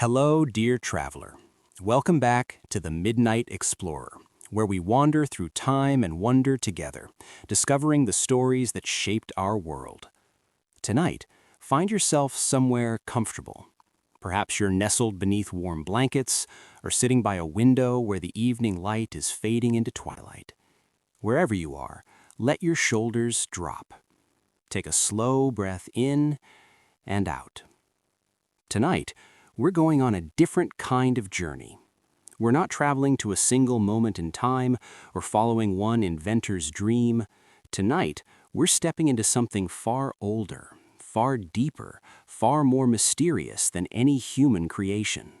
Hello, dear traveler. Welcome back to the Midnight Explorer, where we wander through time and wonder together, discovering the stories that shaped our world. Tonight, find yourself somewhere comfortable. Perhaps you're nestled beneath warm blankets or sitting by a window where the evening light is fading into twilight. Wherever you are, let your shoulders drop. Take a slow breath in and out. Tonight, we're going on a different kind of journey. We're not traveling to a single moment in time or following one inventor's dream. Tonight, we're stepping into something far older, far deeper, far more mysterious than any human creation.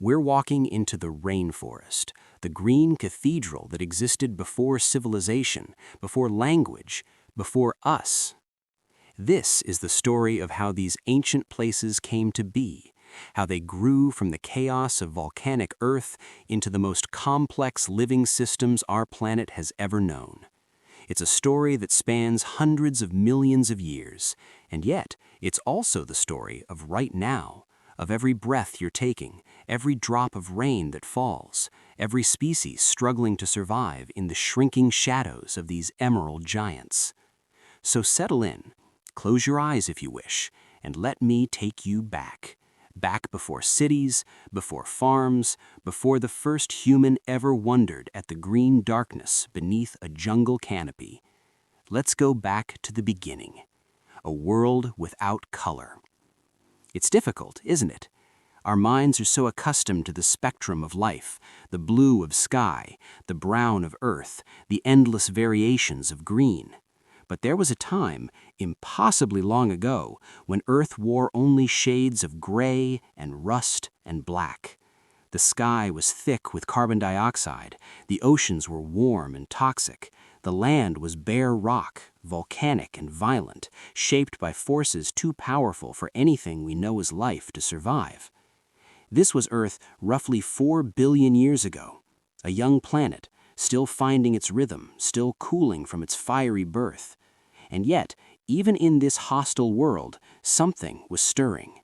We're walking into the rainforest, the green cathedral that existed before civilization, before language, before us. This is the story of how these ancient places came to be, how they grew from the chaos of volcanic Earth into the most complex living systems our planet has ever known. It's a story that spans hundreds of millions of years, and yet it's also the story of right now, of every breath you're taking, every drop of rain that falls, every species struggling to survive in the shrinking shadows of these emerald giants. So settle in, close your eyes if you wish, and let me take you back before cities, before farms, before the first human ever wondered at the green darkness beneath a jungle canopy. Let's go back to the beginning, a world without color. It's difficult, isn't it? Our minds are so accustomed to the spectrum of life, the blue of sky, the brown of earth, the endless variations of green. But there was a time, impossibly long ago, when Earth wore only shades of gray and rust and black. The sky was thick with carbon dioxide, the oceans were warm and toxic, the land was bare rock, volcanic and violent, shaped by forces too powerful for anything we know as life to survive. This was Earth roughly 4 billion years ago, a young planet, still finding its rhythm, still cooling from its fiery birth. And yet, even in this hostile world, something was stirring.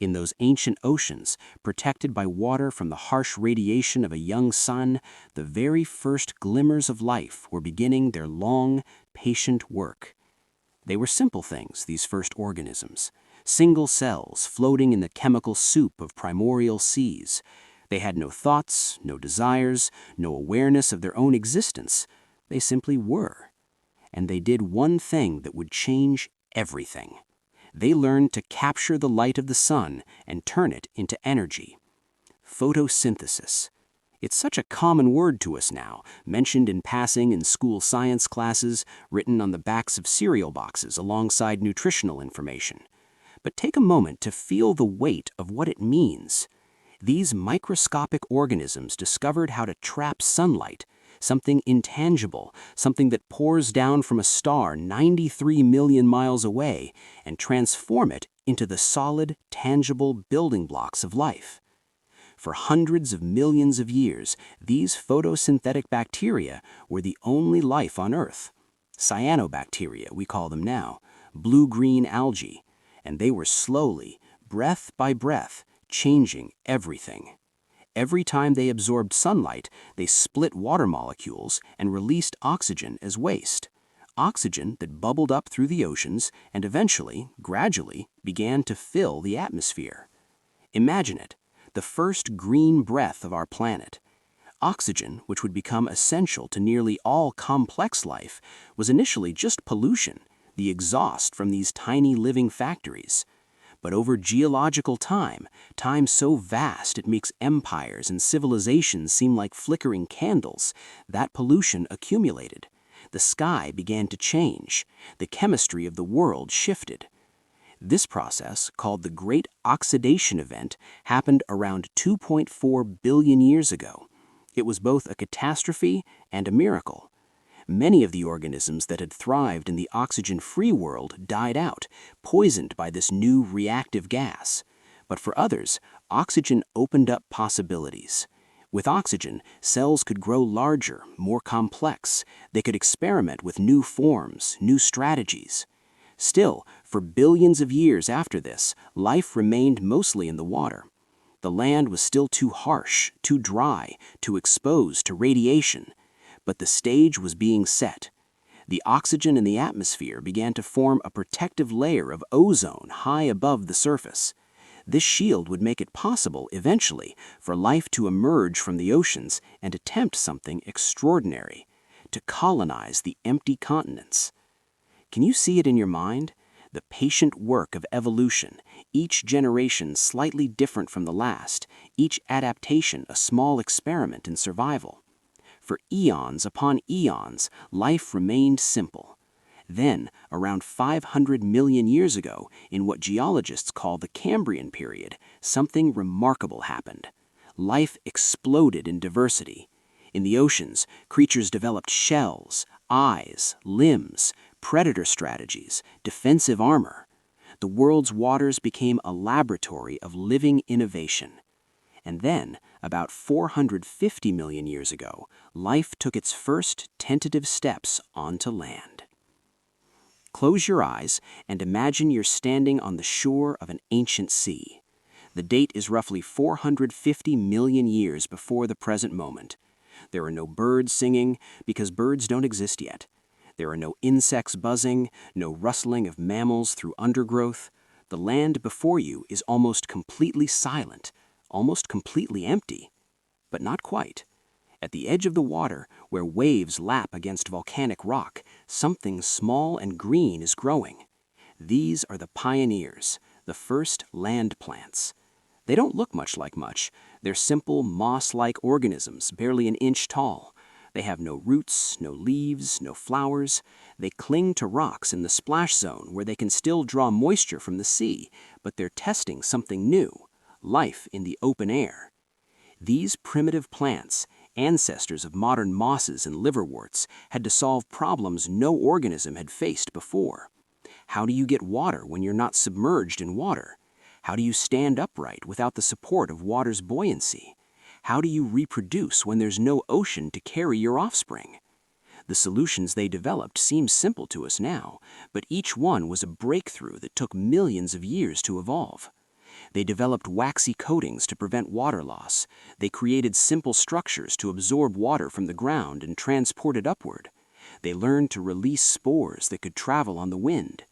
In those ancient oceans, protected by water from the harsh radiation of a young sun, the very first glimmers of life were beginning their long, patient work. They were simple things, these first organisms, single cells floating in the chemical soup of primordial seas. They had no thoughts, no desires, no awareness of their own existence. They simply were. And they did one thing that would change everything. They learned to capture the light of the sun and turn it into energy. Photosynthesis. It's such a common word to us now, mentioned in passing in school science classes, written on the backs of cereal boxes alongside nutritional information. But take a moment to feel the weight of what it means. These microscopic organisms discovered how to trap sunlight, something intangible, something that pours down from a star 93 million miles away, and transform it into the solid, tangible building blocks of life. For hundreds of millions of years, these photosynthetic bacteria were the only life on Earth. Cyanobacteria, we call them now, blue-green algae, and they were slowly, breath by breath, changing everything. Every time they absorbed sunlight, they split water molecules and released oxygen as waste. Oxygen that bubbled up through the oceans and eventually, gradually, began to fill the atmosphere. Imagine it, the first green breath of our planet. Oxygen, which would become essential to nearly all complex life, was initially just pollution, the exhaust from these tiny living factories. But over geological time so vast it makes empires and civilizations seem like flickering candles, that pollution accumulated. The sky began to change. The chemistry of the world shifted. This process, called the Great Oxidation Event, happened around 2.4 billion years ago. It was both a catastrophe and a miracle. Many of the organisms that had thrived in the oxygen-free world died out, poisoned by this new reactive gas. But for others, oxygen opened up possibilities. With oxygen, cells could grow larger, more complex. They could experiment with new forms, new strategies. Still, for billions of years after this, life remained mostly in the water. The land was still too harsh, too dry, too exposed to radiation. But the stage was being set. The oxygen in the atmosphere began to form a protective layer of ozone high above the surface. This shield would make it possible, eventually, for life to emerge from the oceans and attempt something extraordinary, to colonize the empty continents. Can you see it in your mind? The patient work of evolution, each generation slightly different from the last, each adaptation a small experiment in survival. For eons upon eons, life remained simple. Then, around 500 million years ago, in what geologists call the Cambrian period, something remarkable happened. Life exploded in diversity. In the oceans, creatures developed shells, eyes, limbs, predator strategies, defensive armor. The world's waters became a laboratory of living innovation. And then, about 450 million years ago, life took its first tentative steps onto land. Close your eyes and imagine you're standing on the shore of an ancient sea. The date is roughly 450 million years before the present moment. There are no birds singing, because birds don't exist yet. There are no insects buzzing, no rustling of mammals through undergrowth. The land before you is almost completely silent, almost completely empty. But not quite. At the edge of the water, where waves lap against volcanic rock, something small and green is growing. These are the pioneers, the first land plants. They don't look much like much. They're simple, moss-like organisms, barely an inch tall. They have no roots, no leaves, no flowers. They cling to rocks in the splash zone where they can still draw moisture from the sea, but they're testing something new, life in the open air. These primitive plants, ancestors of modern mosses and liverworts, had to solve problems no organism had faced before. How do you get water when you're not submerged in water? How do you stand upright without the support of water's buoyancy? How do you reproduce when there's no ocean to carry your offspring? The solutions they developed seem simple to us now, but each one was a breakthrough that took millions of years to evolve. They developed waxy coatings to prevent water loss. They created simple structures to absorb water from the ground and transport it upward. They learned to release spores that could travel on the wind.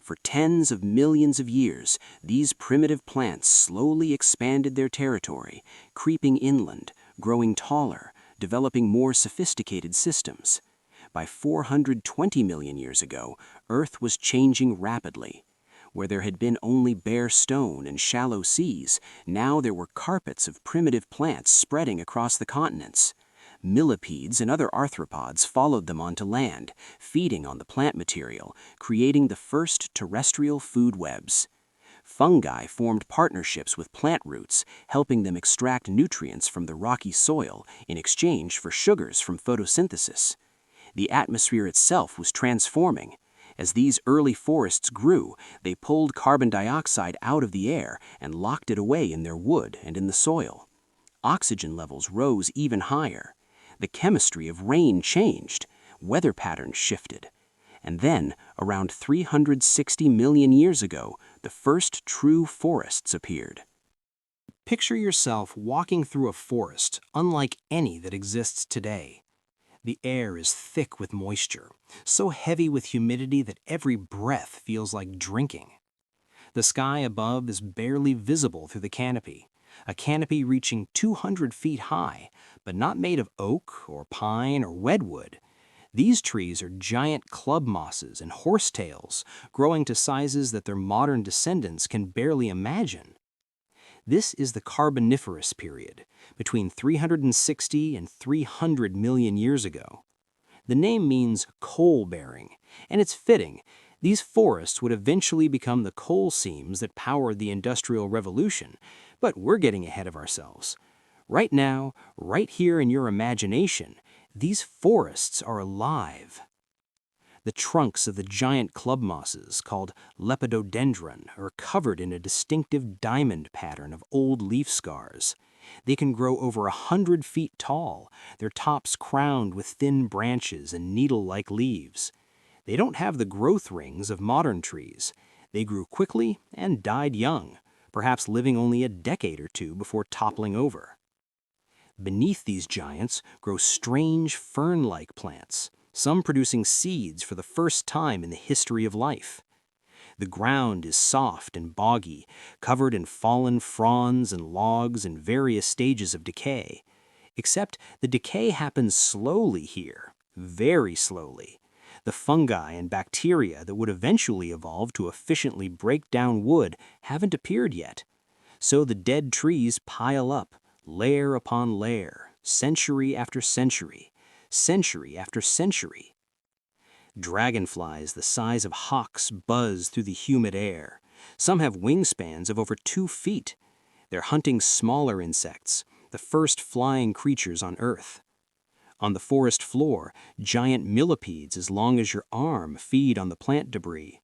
For tens of millions of years, these primitive plants slowly expanded their territory, creeping inland, growing taller, developing more sophisticated systems. By 420 million years ago, Earth was changing rapidly. Where there had been only bare stone and shallow seas, now there were carpets of primitive plants spreading across the continents. Millipedes and other arthropods followed them onto land, feeding on the plant material, creating the first terrestrial food webs. Fungi formed partnerships with plant roots, helping them extract nutrients from the rocky soil in exchange for sugars from photosynthesis. The atmosphere itself was transforming. As these early forests grew, they pulled carbon dioxide out of the air and locked it away in their wood and in the soil. Oxygen levels rose even higher. The chemistry of rain changed. Weather patterns shifted. And then, around 360 million years ago, the first true forests appeared. Picture yourself walking through a forest unlike any that exists today. The air is thick with moisture, so heavy with humidity that every breath feels like drinking. The sky above is barely visible through the canopy, a canopy reaching 200 feet high, but not made of oak or pine or redwood. These trees are giant club mosses and horsetails, growing to sizes that their modern descendants can barely imagine. This is the Carboniferous period, between 360 and 300 million years ago. The name means coal-bearing, and it's fitting. These forests would eventually become the coal seams that powered the Industrial Revolution, but we're getting ahead of ourselves. Right now, right here in your imagination, these forests are alive. The trunks of the giant club mosses, called lepidodendron, are covered in a distinctive diamond pattern of old leaf scars. They can grow over 100 feet tall, their tops crowned with thin branches and needle-like leaves. They don't have the growth rings of modern trees. They grew quickly and died young, perhaps living only a decade or two before toppling over. Beneath these giants grow strange fern-like plants, some producing seeds for the first time in the history of life. The ground is soft and boggy, covered in fallen fronds and logs in various stages of decay. Except the decay happens slowly here, very slowly. The fungi and bacteria that would eventually evolve to efficiently break down wood haven't appeared yet. So the dead trees pile up, layer upon layer, century after century, century after century. Dragonflies the size of hawks buzz through the humid air. Some have wingspans of over 2 feet. They're hunting smaller insects, the first flying creatures on Earth. On the forest floor, giant millipedes as long as your arm feed on the plant debris.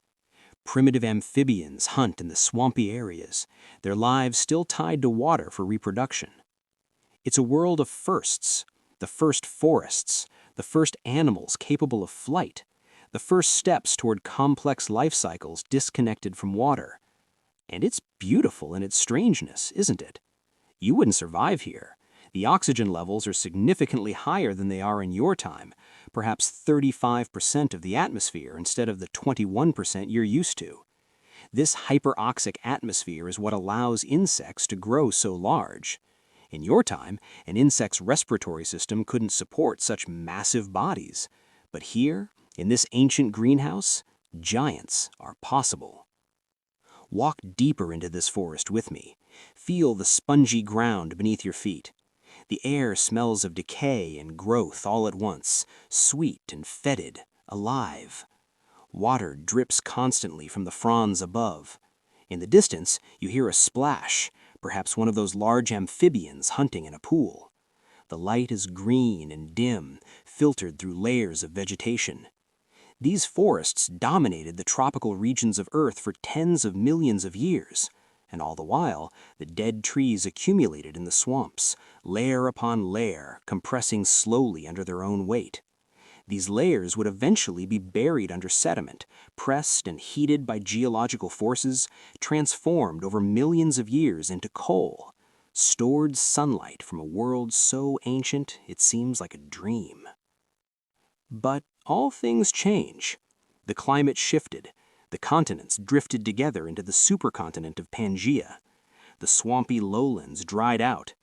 Primitive amphibians hunt in the swampy areas, their lives still tied to water for reproduction. It's a world of firsts, the first forests, the first animals capable of flight, the first steps toward complex life cycles disconnected from water. And it's beautiful in its strangeness, isn't it? You wouldn't survive here. The oxygen levels are significantly higher than they are in your time, perhaps 35% of the atmosphere instead of the 21% you're used to. This hyperoxic atmosphere is what allows insects to grow so large. In your time, an insect's respiratory system couldn't support such massive bodies. But here, in this ancient greenhouse, giants are possible. Walk deeper into this forest with me. Feel the spongy ground beneath your feet. The air smells of decay and growth all at once, sweet and fetid, alive. Water drips constantly from the fronds above. In the distance, you hear a splash, perhaps one of those large amphibians hunting in a pool. The light is green and dim, filtered through layers of vegetation. These forests dominated the tropical regions of Earth for tens of millions of years, and all the while, the dead trees accumulated in the swamps, layer upon layer, compressing slowly under their own weight. These layers would eventually be buried under sediment, pressed and heated by geological forces, transformed over millions of years into coal, stored sunlight from a world so ancient it seems like a dream. But all things change. The climate shifted. The continents drifted together into the supercontinent of Pangaea. The swampy lowlands dried out.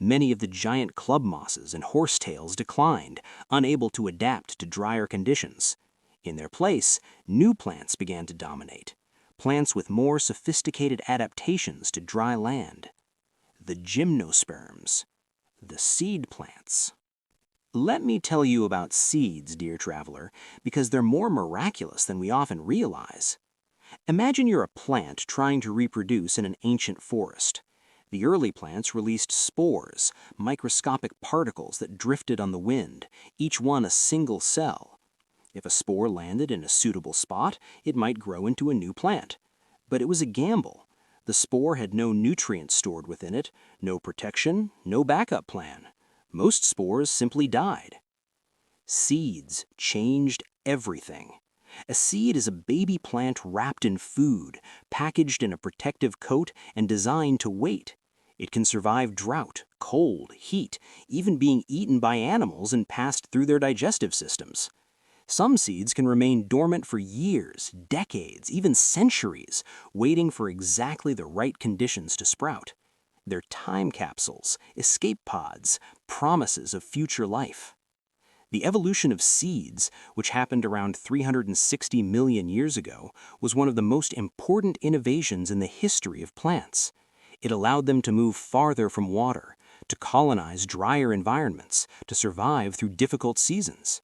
Many of the giant club mosses and horsetails declined, unable to adapt to drier conditions. In their place, new plants began to dominate, plants with more sophisticated adaptations to dry land. The gymnosperms, the seed plants. Let me tell you about seeds, dear traveler, because they're more miraculous than we often realize. Imagine you're a plant trying to reproduce in an ancient forest. The early plants released spores, microscopic particles that drifted on the wind, each one a single cell. If a spore landed in a suitable spot, it might grow into a new plant. But it was a gamble. The spore had no nutrients stored within it, no protection, no backup plan. Most spores simply died. Seeds changed everything. A seed is a baby plant wrapped in food, packaged in a protective coat, and designed to wait. It can survive drought, cold, heat, even being eaten by animals and passed through their digestive systems. Some seeds can remain dormant for years, decades, even centuries, waiting for exactly the right conditions to sprout. They're time capsules, escape pods, promises of future life. The evolution of seeds, which happened around 360 million years ago, was one of the most important innovations in the history of plants. It allowed them to move farther from water, to colonize drier environments, to survive through difficult seasons.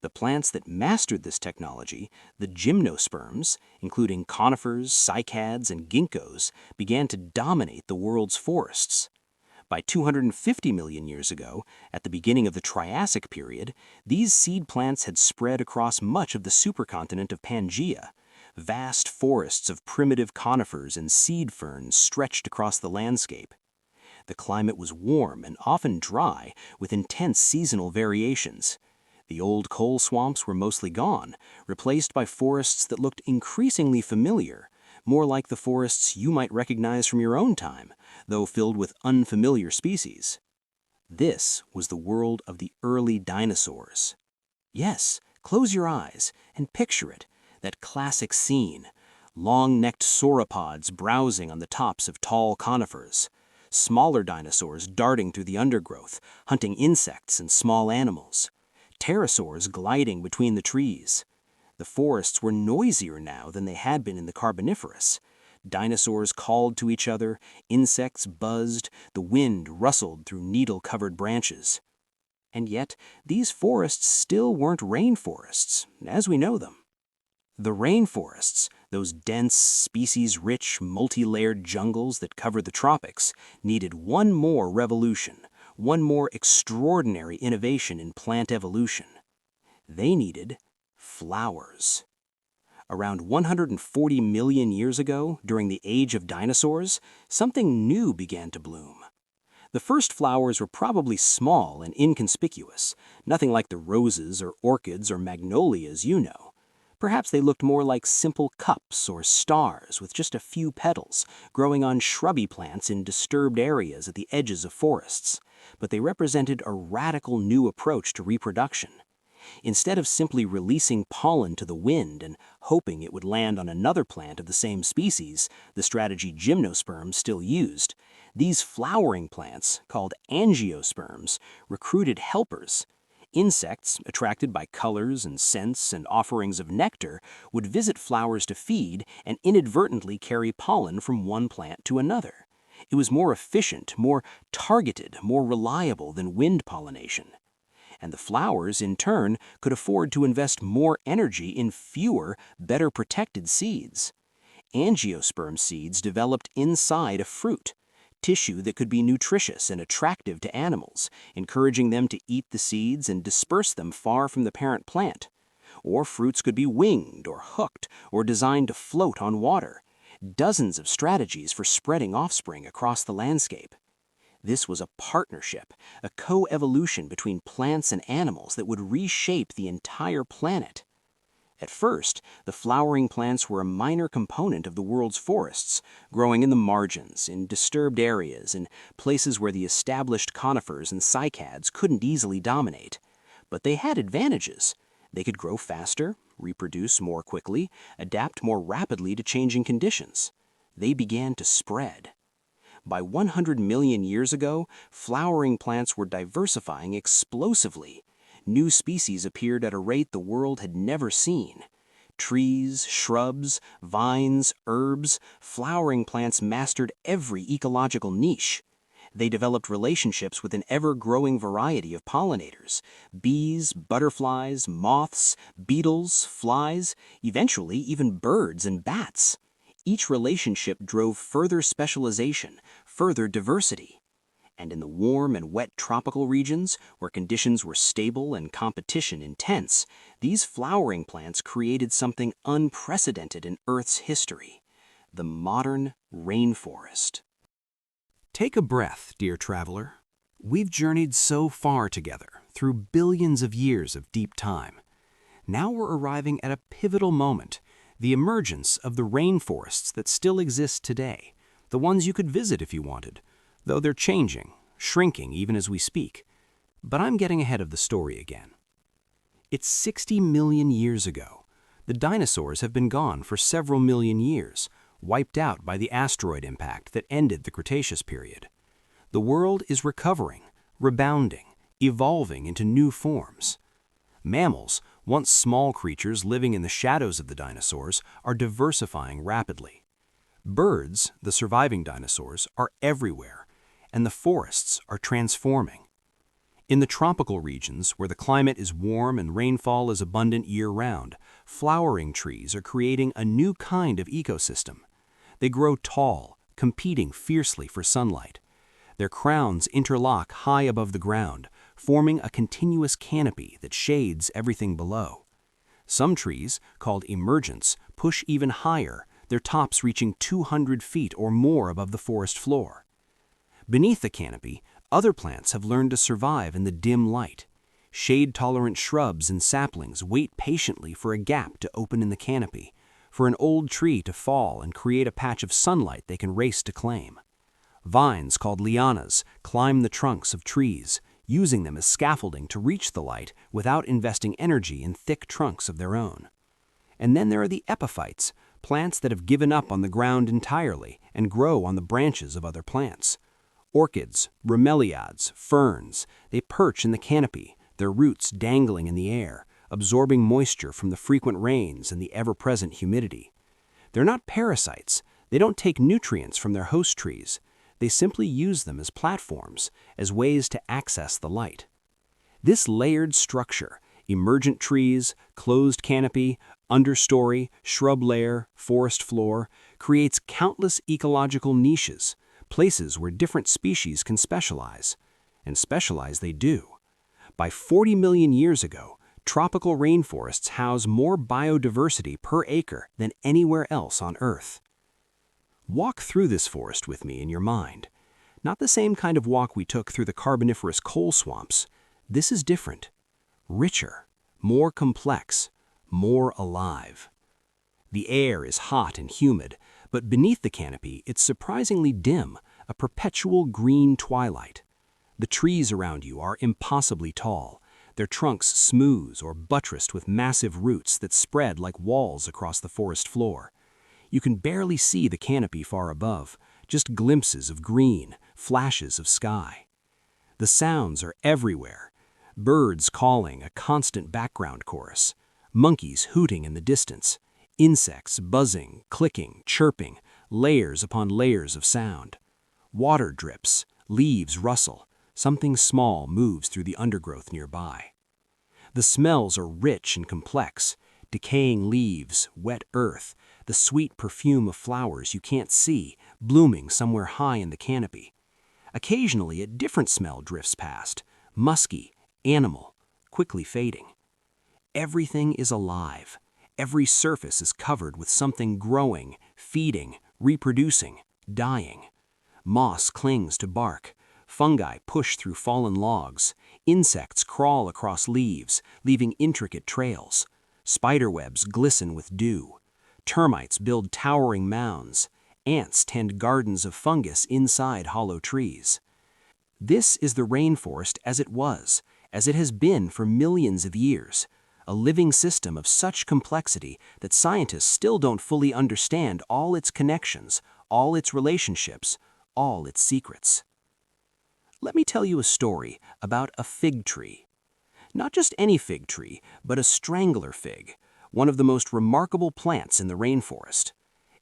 The plants that mastered this technology, the gymnosperms, including conifers, cycads, and ginkgos, began to dominate the world's forests. By 250 million years ago, at the beginning of the Triassic period, these seed plants had spread across much of the supercontinent of Pangaea. Vast forests of primitive conifers and seed ferns stretched across the landscape. The climate was warm and often dry, with intense seasonal variations. The old coal swamps were mostly gone, replaced by forests that looked increasingly familiar, more like the forests you might recognize from your own time, though filled with unfamiliar species. This was the world of the early dinosaurs. Yes, close your eyes and picture it, that classic scene. Long-necked sauropods browsing on the tops of tall conifers. Smaller dinosaurs darting through the undergrowth, hunting insects and small animals. Pterosaurs gliding between the trees. The forests were noisier now than they had been in the Carboniferous. Dinosaurs called to each other, insects buzzed, the wind rustled through needle-covered branches. And yet, these forests still weren't rainforests, as we know them. The rainforests, those dense, species-rich, multi-layered jungles that cover the tropics, needed one more revolution, one more extraordinary innovation in plant evolution. They needed flowers. Around 140 million years ago, during the age of dinosaurs, something new began to bloom. The first flowers were probably small and inconspicuous, nothing like the roses or orchids or magnolias you know. Perhaps they looked more like simple cups or stars with just a few petals, growing on shrubby plants in disturbed areas at the edges of forests. But they represented a radical new approach to reproduction. Instead of simply releasing pollen to the wind and hoping it would land on another plant of the same species, the strategy gymnosperms still used, these flowering plants, called angiosperms, recruited helpers. Insects, attracted by colors and scents and offerings of nectar, would visit flowers to feed and inadvertently carry pollen from one plant to another. It was more efficient, more targeted, more reliable than wind pollination. And the flowers, in turn, could afford to invest more energy in fewer, better protected seeds. Angiosperm seeds developed inside a fruit, tissue that could be nutritious and attractive to animals, encouraging them to eat the seeds and disperse them far from the parent plant. Or fruits could be winged or hooked or designed to float on water. Dozens of strategies for spreading offspring across the landscape. This was a partnership, a co-evolution between plants and animals that would reshape the entire planet. At first, the flowering plants were a minor component of the world's forests, growing in the margins, in disturbed areas, in places where the established conifers and cycads couldn't easily dominate. But they had advantages. They could grow faster, reproduce more quickly, adapt more rapidly to changing conditions. They began to spread. By 100 million years ago, flowering plants were diversifying explosively. New species appeared at a rate the world had never seen. Trees, shrubs, vines, herbs, flowering plants mastered every ecological niche. They developed relationships with an ever-growing variety of pollinators: bees, butterflies, moths, beetles, flies, eventually even birds and bats. Each relationship drove further specialization, further diversity. And in the warm and wet tropical regions, where conditions were stable and competition intense, these flowering plants created something unprecedented in Earth's history: the modern rainforest. Take a breath, dear traveler. We've journeyed so far together, through billions of years of deep time. Now we're arriving at a pivotal moment: the emergence of the rainforests that still exist today, the ones you could visit if you wanted, though they're changing, shrinking even as we speak. But I'm getting ahead of the story again. It's 60 million years ago. The dinosaurs have been gone for several million years, wiped out by the asteroid impact that ended the Cretaceous period. The world is recovering, rebounding, evolving into new forms. Mammals, once small creatures living in the shadows of the dinosaurs, are diversifying rapidly. Birds, the surviving dinosaurs, are everywhere, and the forests are transforming. In the tropical regions, where the climate is warm and rainfall is abundant year-round, flowering trees are creating a new kind of ecosystem. They grow tall, competing fiercely for sunlight. Their crowns interlock high above the ground, forming a continuous canopy that shades everything below. Some trees, called emergents, push even higher, their tops reaching 200 feet or more above the forest floor. Beneath the canopy, other plants have learned to survive in the dim light. Shade-tolerant shrubs and saplings wait patiently for a gap to open in the canopy, for an old tree to fall and create a patch of sunlight they can race to claim. Vines called lianas climb the trunks of trees, using them as scaffolding to reach the light without investing energy in thick trunks of their own. And then there are the epiphytes, plants that have given up on the ground entirely and grow on the branches of other plants. Orchids, bromeliads, ferns, they perch in the canopy, their roots dangling in the air, absorbing moisture from the frequent rains and the ever-present humidity. They're not parasites. They don't take nutrients from their host trees. They simply use them as platforms, as ways to access the light. This layered structure, emergent trees, closed canopy, understory, shrub layer, forest floor, creates countless ecological niches, places where different species can specialize. And specialize they do. By 40 million years ago, tropical rainforests house more biodiversity per acre than anywhere else on Earth. Walk through this forest with me in your mind. Not the same kind of walk we took through the Carboniferous coal swamps. This is different. Richer, more complex, more alive. The air is hot and humid, but beneath the canopy it's surprisingly dim, a perpetual green twilight. The trees around you are impossibly tall, their trunks smooth or buttressed with massive roots that spread like walls across the forest floor. You can barely see the canopy far above, just glimpses of green, flashes of sky. The sounds are everywhere. Birds calling, a constant background chorus. Monkeys hooting in the distance. Insects buzzing, clicking, chirping, layers upon layers of sound. Water drips, leaves rustle, something small moves through the undergrowth nearby. The smells are rich and complex. Decaying leaves, wet earth, the sweet perfume of flowers you can't see, blooming somewhere high in the canopy. Occasionally, a different smell drifts past, musky, animal, quickly fading. Everything is alive. Every surface is covered with something growing, feeding, reproducing, dying. Moss clings to bark. Fungi push through fallen logs. Insects crawl across leaves, leaving intricate trails. Spiderwebs glisten with dew. Termites build towering mounds. Ants tend gardens of fungus inside hollow trees. This is the rainforest as it has been for millions of years, a living system of such complexity that scientists still don't fully understand all its connections, all its relationships, all its secrets. Let me tell you a story about a fig tree. Not just any fig tree, but a strangler fig, one of the most remarkable plants in the rainforest.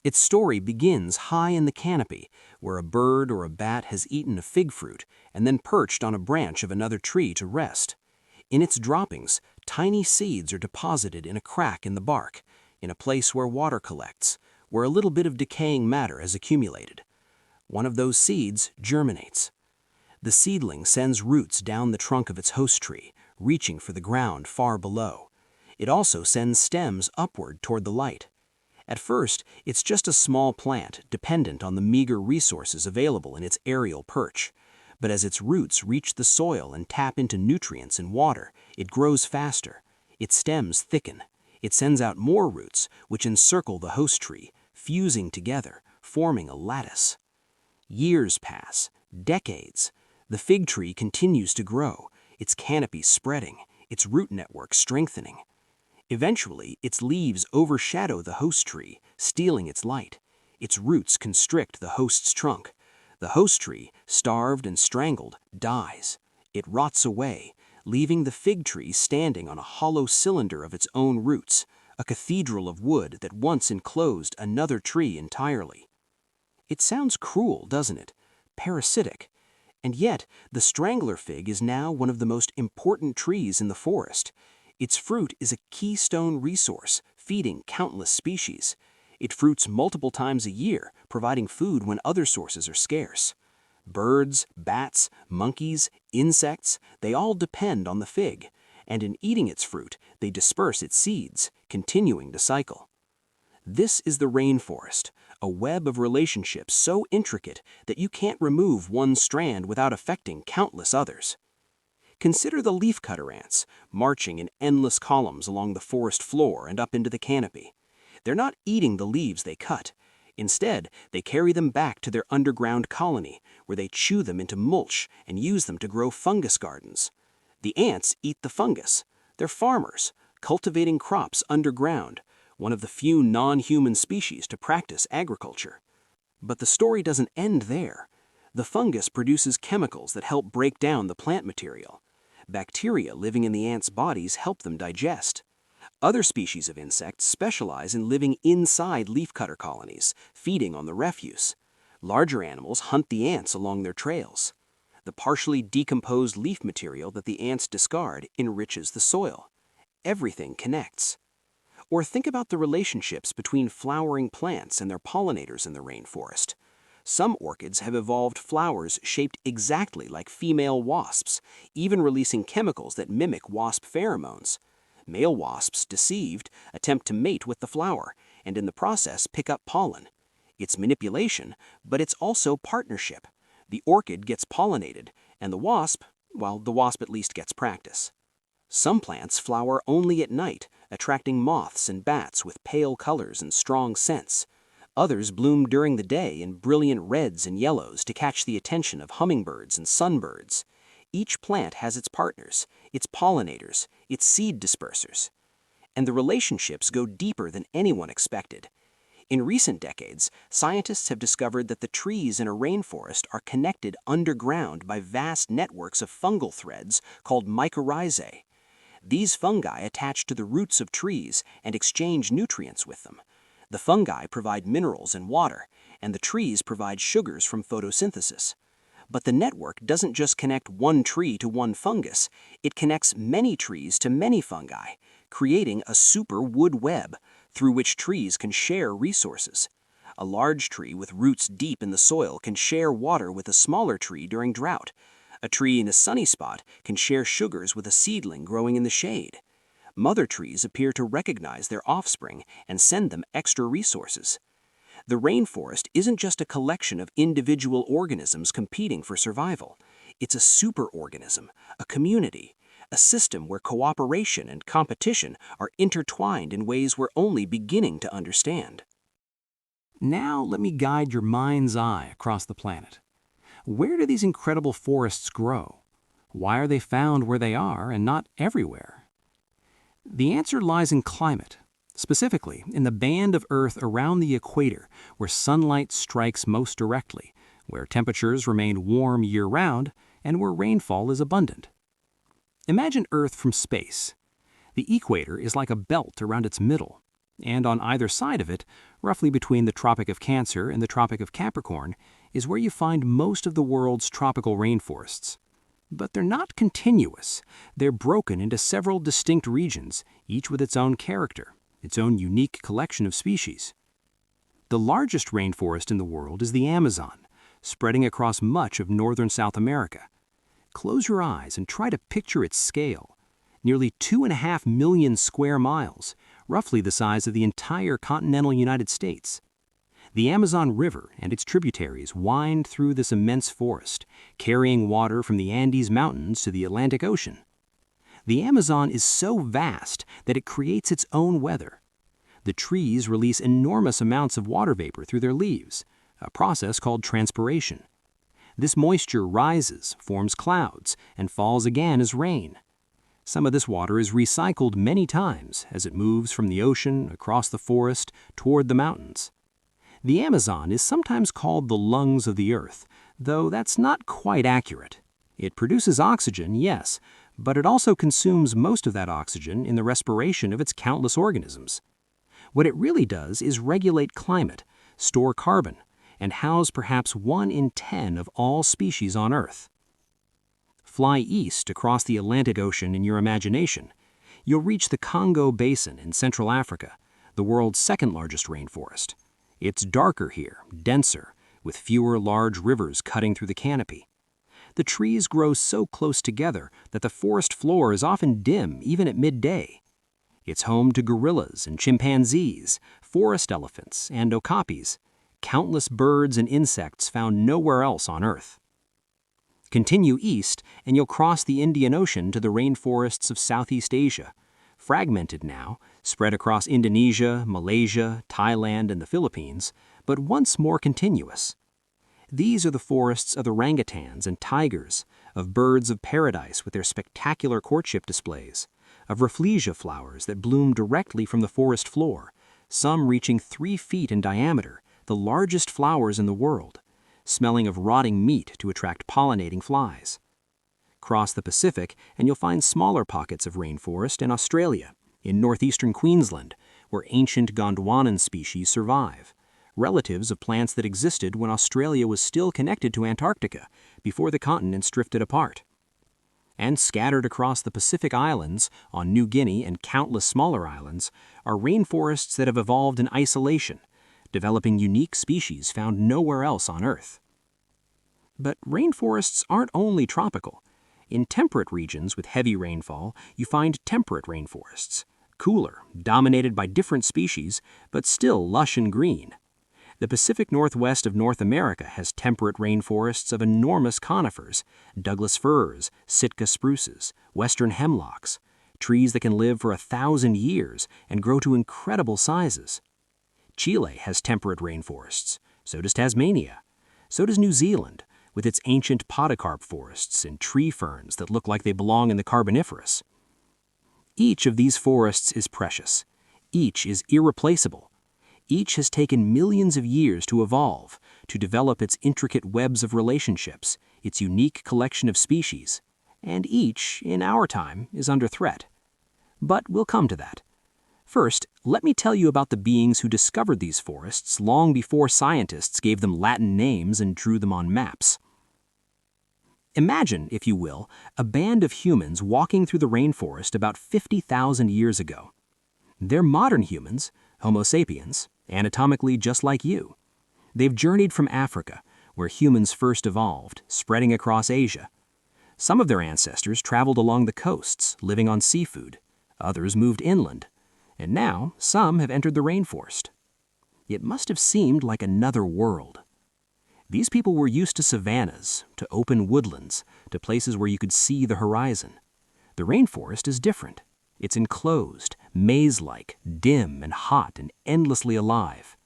Its story begins high in the canopy, where a bird or a bat has eaten a fig fruit and then perched on a branch of another tree to rest. In its droppings, tiny seeds are deposited in a crack in the bark, in a place where water collects, where a little bit of decaying matter has accumulated. One of those seeds germinates. The seedling sends roots down the trunk of its host tree, reaching for the ground far below. It also sends stems upward toward the light. At first, it's just a small plant, dependent on the meager resources available in its aerial perch. But as its roots reach the soil and tap into nutrients and water, it grows faster. Its stems thicken. It sends out more roots, which encircle the host tree, fusing together, forming a lattice. Years pass, decades. The fig tree continues to grow, its canopy spreading, its root network strengthening. Eventually, its leaves overshadow the host tree, stealing its light. Its roots constrict the host's trunk. The host tree, starved and strangled, dies. It rots away, leaving the fig tree standing on a hollow cylinder of its own roots, a cathedral of wood that once enclosed another tree entirely. It sounds cruel, doesn't it? Parasitic. And yet, the strangler fig is now one of the most important trees in the forest. Its fruit is a keystone resource, feeding countless species. It fruits multiple times a year, providing food when other sources are scarce. Birds, bats, monkeys, insects, they all depend on the fig, and in eating its fruit, they disperse its seeds, continuing to cycle. This is the rainforest, a web of relationships so intricate that you can't remove one strand without affecting countless others. Consider the leafcutter ants, marching in endless columns along the forest floor and up into the canopy. They're not eating the leaves they cut. Instead, they carry them back to their underground colony, where they chew them into mulch and use them to grow fungus gardens. The ants eat the fungus. They're farmers, cultivating crops underground, one of the few non-human species to practice agriculture. But the story doesn't end there. The fungus produces chemicals that help break down the plant material. Bacteria living in the ants' bodies help them digest. Other species of insects specialize in living inside leafcutter colonies, feeding on the refuse. Larger animals hunt the ants along their trails. The partially decomposed leaf material that the ants discard enriches the soil. Everything connects. Or think about the relationships between flowering plants and their pollinators in the rainforest. Some orchids have evolved flowers shaped exactly like female wasps, even releasing chemicals that mimic wasp pheromones. Male wasps, deceived, attempt to mate with the flower, and in the process pick up pollen. It's manipulation, but it's also partnership. The orchid gets pollinated, and the wasp at least gets practice. Some plants flower only at night, attracting moths and bats with pale colors and strong scents. Others bloom during the day in brilliant reds and yellows to catch the attention of hummingbirds and sunbirds. Each plant has its partners, its pollinators, its seed dispersers. And the relationships go deeper than anyone expected. In recent decades, scientists have discovered that the trees in a rainforest are connected underground by vast networks of fungal threads called mycorrhizae. These fungi attach to the roots of trees and exchange nutrients with them. The fungi provide minerals and water, and the trees provide sugars from photosynthesis. But the network doesn't just connect one tree to one fungus, it connects many trees to many fungi, creating a super wood web through which trees can share resources. A large tree with roots deep in the soil can share water with a smaller tree during drought. A tree in a sunny spot can share sugars with a seedling growing in the shade. Mother trees appear to recognize their offspring and send them extra resources. The rainforest isn't just a collection of individual organisms competing for survival. It's a superorganism, a community, a system where cooperation and competition are intertwined in ways we're only beginning to understand. Now let me guide your mind's eye across the planet. Where do these incredible forests grow? Why are they found where they are and not everywhere? The answer lies in climate. Specifically, in the band of Earth around the equator, where sunlight strikes most directly, where temperatures remain warm year-round, and where rainfall is abundant. Imagine Earth from space. The equator is like a belt around its middle, and on either side of it, roughly between the Tropic of Cancer and the Tropic of Capricorn, is where you find most of the world's tropical rainforests. But they're not continuous. They're broken into several distinct regions, each with its own character, its own unique collection of species. The largest rainforest in the world is the Amazon, spreading across much of northern South America. Close your eyes and try to picture its scale. Nearly 2.5 million square miles, roughly the size of the entire continental United States. The Amazon River and its tributaries wind through this immense forest, carrying water from the Andes Mountains to the Atlantic Ocean. The Amazon is so vast that it creates its own weather. The trees release enormous amounts of water vapor through their leaves, a process called transpiration. This moisture rises, forms clouds, and falls again as rain. Some of this water is recycled many times as it moves from the ocean across the forest toward the mountains. The Amazon is sometimes called the lungs of the earth, though that's not quite accurate. It produces oxygen, yes, but it also consumes most of that oxygen in the respiration of its countless organisms. What it really does is regulate climate, store carbon, and house perhaps 1 in 10 of all species on Earth. Fly east across the Atlantic Ocean in your imagination. You'll reach the Congo Basin in Central Africa, the world's second largest rainforest. It's darker here, denser, with fewer large rivers cutting through the canopy. The trees grow so close together that the forest floor is often dim even at midday. It's home to gorillas and chimpanzees, forest elephants and okapis, countless birds and insects found nowhere else on Earth. Continue east and you'll cross the Indian Ocean to the rainforests of Southeast Asia, fragmented now, spread across Indonesia, Malaysia, Thailand, and the Philippines, but once more continuous. These are the forests of the orangutans and tigers, of birds of paradise with their spectacular courtship displays, of rafflesia flowers that bloom directly from the forest floor, some reaching 3 feet in diameter, the largest flowers in the world, smelling of rotting meat to attract pollinating flies. Cross the Pacific and you'll find smaller pockets of rainforest in Australia, in northeastern Queensland, where ancient Gondwanan species survive, relatives of plants that existed when Australia was still connected to Antarctica before the continents drifted apart. And scattered across the Pacific Islands, on New Guinea and countless smaller islands, are rainforests that have evolved in isolation, developing unique species found nowhere else on Earth. But rainforests aren't only tropical. In temperate regions with heavy rainfall, you find temperate rainforests, cooler, dominated by different species, but still lush and green. The Pacific Northwest of North America has temperate rainforests of enormous conifers, Douglas firs, Sitka spruces, western hemlocks, trees that can live for 1,000 years and grow to incredible sizes. Chile has temperate rainforests, so does Tasmania. So does New Zealand, with its ancient podocarp forests and tree ferns that look like they belong in the Carboniferous. Each of these forests is precious. Each is irreplaceable. Each has taken millions of years to evolve, to develop its intricate webs of relationships, its unique collection of species, and each, in our time, is under threat. But we'll come to that. First, let me tell you about the beings who discovered these forests long before scientists gave them Latin names and drew them on maps. Imagine, if you will, a band of humans walking through the rainforest about 50,000 years ago. They're modern humans, Homo sapiens, anatomically just like you. They've journeyed from Africa, where humans first evolved, spreading across Asia. Some of their ancestors traveled along the coasts, living on seafood. Others moved inland. And now, some have entered the rainforest. It must have seemed like another world. These people were used to savannas, to open woodlands, to places where you could see the horizon. The rainforest is different. It's enclosed, maze-like, dim and hot and endlessly alive.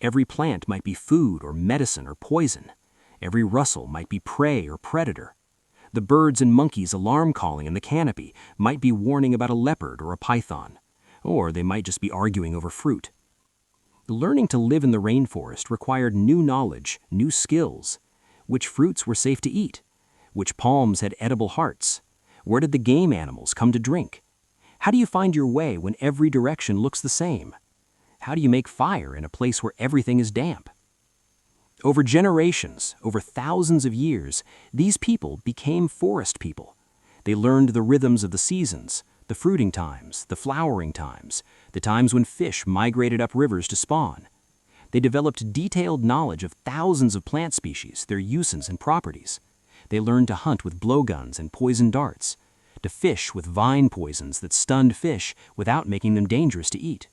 Every plant might be food or medicine or poison. Every rustle might be prey or predator. The birds and monkeys alarm calling in the canopy might be warning about a leopard or a python, or they might just be arguing over fruit. Learning to live in the rainforest required new knowledge, new skills. Which fruits were safe to eat? Which palms had edible hearts? Where did the game animals come to drink? How do you find your way when every direction looks the same? How do you make fire in a place where everything is damp? Over generations, over thousands of years, these people became forest people. They learned the rhythms of the seasons, the fruiting times, the flowering times, the times when fish migrated up rivers to spawn. They developed detailed knowledge of thousands of plant species, their uses and properties. They learned to hunt with blowguns and poison darts, to fish with vine poisons that stunned fish without making them dangerous to eat,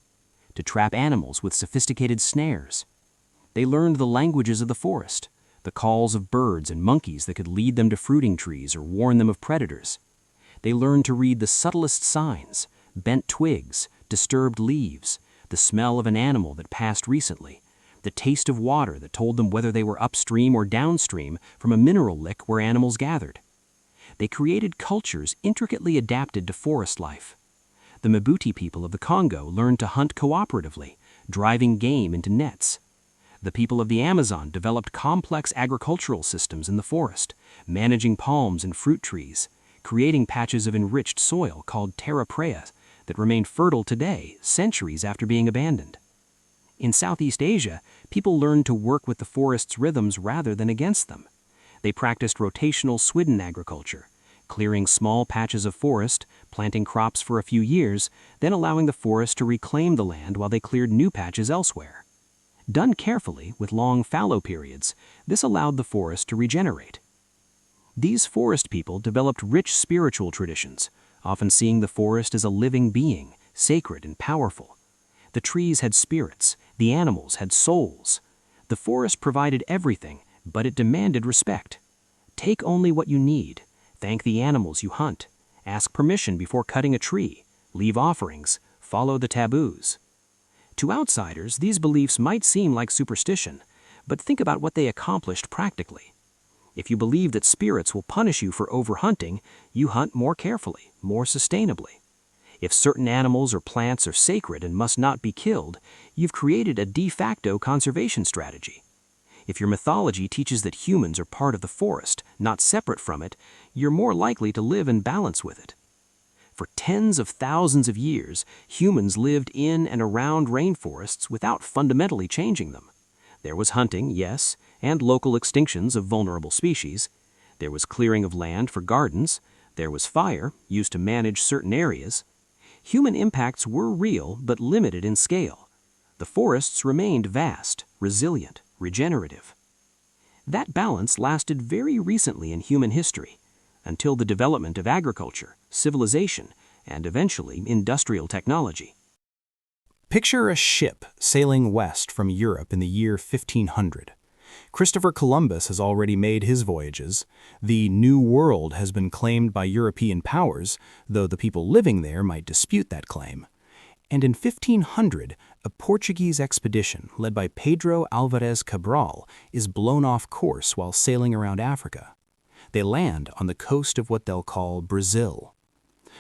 to trap animals with sophisticated snares. They learned the languages of the forest, the calls of birds and monkeys that could lead them to fruiting trees or warn them of predators. They learned to read the subtlest signs, bent twigs, disturbed leaves, the smell of an animal that passed recently, the taste of water that told them whether they were upstream or downstream from a mineral lick where animals gathered. They created cultures intricately adapted to forest life. The Mabuti people of the Congo learned to hunt cooperatively, driving game into nets. The people of the Amazon developed complex agricultural systems in the forest, managing palms and fruit trees, creating patches of enriched soil called terra praia that remain fertile today, centuries after being abandoned. In Southeast Asia, people learned to work with the forest's rhythms rather than against them. They practiced rotational swidden agriculture, clearing small patches of forest, planting crops for a few years, then allowing the forest to reclaim the land while they cleared new patches elsewhere. Done carefully, with long fallow periods, this allowed the forest to regenerate. These forest people developed rich spiritual traditions, often seeing the forest as a living being, sacred and powerful. The trees had spirits, the animals had souls. The forest provided everything, but it demanded respect. Take only what you need. Thank the animals you hunt. Ask permission before cutting a tree. leave offerings, follow the taboos. To outsiders, these beliefs might seem like superstition, but think about what they accomplished practically. If you believe that spirits will punish you for overhunting, you hunt more carefully, more sustainably. If certain animals or plants are sacred and must not be killed, you've created a de facto conservation strategy. If your mythology teaches that humans are part of the forest, not separate from it, you're more likely to live in balance with it. For tens of thousands of years, humans lived in and around rainforests without fundamentally changing them. There was hunting, yes, and local extinctions of vulnerable species. There was clearing of land for gardens. There was fire, used to manage certain areas. Human impacts were real but limited in scale. The forests remained vast, resilient, regenerative. That balance lasted very recently in human history, until the development of agriculture, civilization, and eventually industrial technology. Picture a ship sailing west from Europe in the year 1500. Christopher Columbus has already made his voyages. The New World has been claimed by European powers, though the people living there might dispute that claim. And in 1500, a Portuguese expedition led by Pedro Álvares Cabral is blown off course while sailing around Africa. They land on the coast of what they'll call Brazil.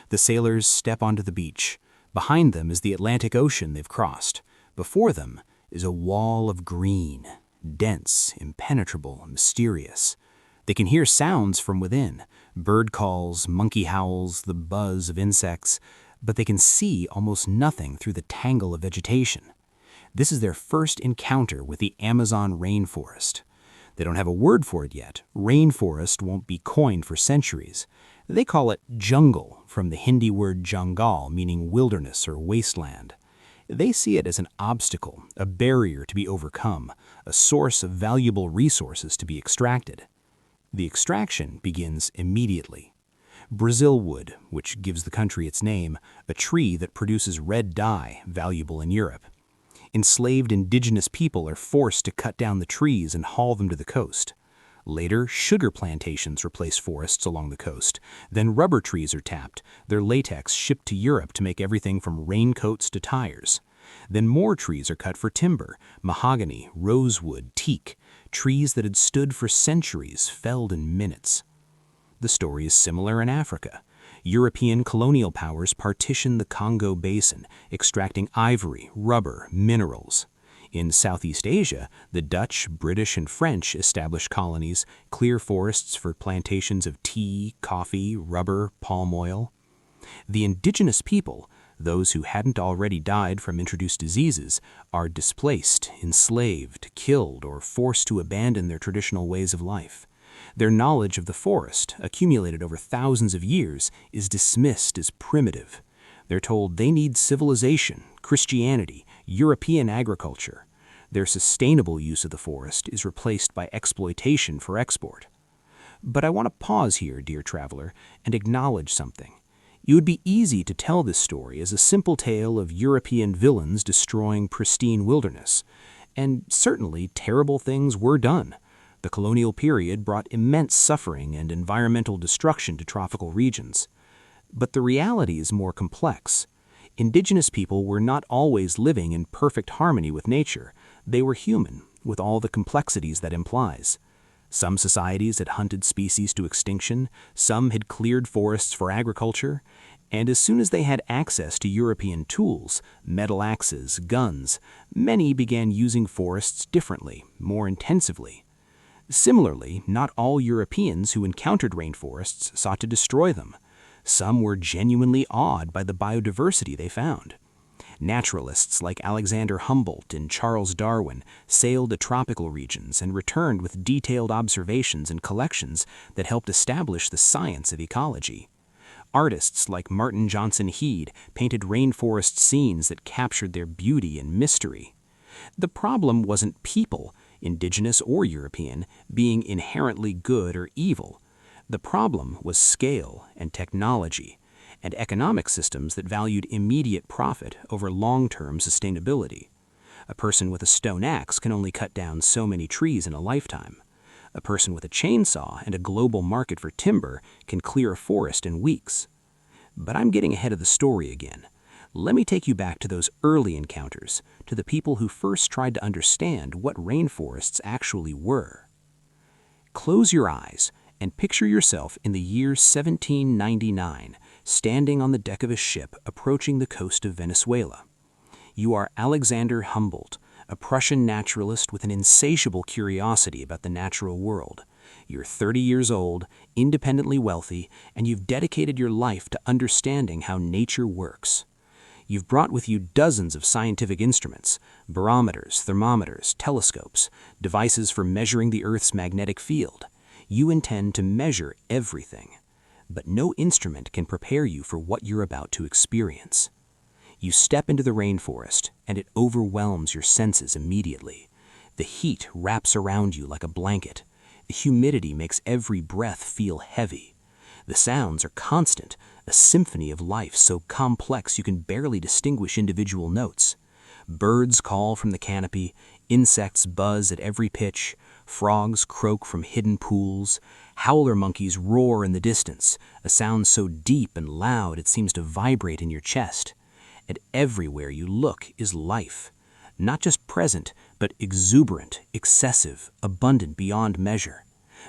The sailors step onto the beach. Behind them is the Atlantic Ocean they've crossed. Before them is a wall of green, dense, impenetrable, mysterious. They can hear sounds from within, bird calls, monkey howls, the buzz of insects, but they can see almost nothing through the tangle of vegetation. This is their first encounter with the Amazon rainforest. They don't have a word for it yet. Rainforest won't be coined for centuries. They call it jungle, from the Hindi word jangal, meaning wilderness or wasteland. They see it as an obstacle, a barrier to be overcome, a source of valuable resources to be extracted. The extraction begins immediately. Brazil wood, which gives the country its name, a tree that produces red dye, valuable in Europe. Enslaved indigenous people are forced to cut down the trees and haul them to the coast. Later, sugar plantations replace forests along the coast. Then rubber trees are tapped, their latex shipped to Europe to make everything from raincoats to tires. Then more trees are cut for timber, mahogany, rosewood, teak, trees that had stood for centuries, felled in minutes. The story is similar in Africa. European colonial powers partitioned the Congo Basin, extracting ivory, rubber, minerals. In Southeast Asia, the Dutch, British, and French established colonies, clear forests for plantations of tea, coffee, rubber, palm oil. The indigenous people, those who hadn't already died from introduced diseases, are displaced, enslaved, killed, or forced to abandon their traditional ways of life. Their knowledge of the forest, accumulated over thousands of years, is dismissed as primitive. They're told they need civilization, Christianity, European agriculture. Their sustainable use of the forest is replaced by exploitation for export. But I want to pause here, dear traveler, and acknowledge something. It would be easy to tell this story as a simple tale of European villains destroying pristine wilderness. And certainly terrible things were done. The colonial period brought immense suffering and environmental destruction to tropical regions. But the reality is more complex. Indigenous people were not always living in perfect harmony with nature. They were human, with all the complexities that implies. Some societies had hunted species to extinction, some had cleared forests for agriculture, and as soon as they had access to European tools, metal axes, guns, many began using forests differently, more intensively. Similarly, not all Europeans who encountered rainforests sought to destroy them. Some were genuinely awed by the biodiversity they found. Naturalists like Alexander Humboldt and Charles Darwin sailed to tropical regions and returned with detailed observations and collections that helped establish the science of ecology. Artists like Martin Johnson Heade painted rainforest scenes that captured their beauty and mystery. The problem wasn't people, indigenous or European, being inherently good or evil. The problem was scale and technology, and economic systems that valued immediate profit over long-term sustainability. A person with a stone axe can only cut down so many trees in a lifetime. A person with a chainsaw and a global market for timber can clear a forest in weeks. But I'm getting ahead of the story again. Let me take you back to those early encounters, to the people who first tried to understand what rainforests actually were. Close your eyes and picture yourself in the year 1799, standing on the deck of a ship approaching the coast of Venezuela. You are Alexander Humboldt, a Prussian naturalist with an insatiable curiosity about the natural world. You're 30 years old, independently wealthy, and you've dedicated your life to understanding how nature works. You've brought with you dozens of scientific instruments, barometers, thermometers, telescopes, devices for measuring the Earth's magnetic field. You intend to measure everything. But no instrument can prepare you for what you're about to experience. You step into the rainforest, and it overwhelms your senses immediately. The heat wraps around you like a blanket. The humidity makes every breath feel heavy. The sounds are constant, a symphony of life so complex you can barely distinguish individual notes. Birds call from the canopy, insects buzz at every pitch, frogs croak from hidden pools, howler monkeys roar in the distance, a sound so deep and loud it seems to vibrate in your chest. And everywhere you look is life, not just present, but exuberant, excessive, abundant beyond measure.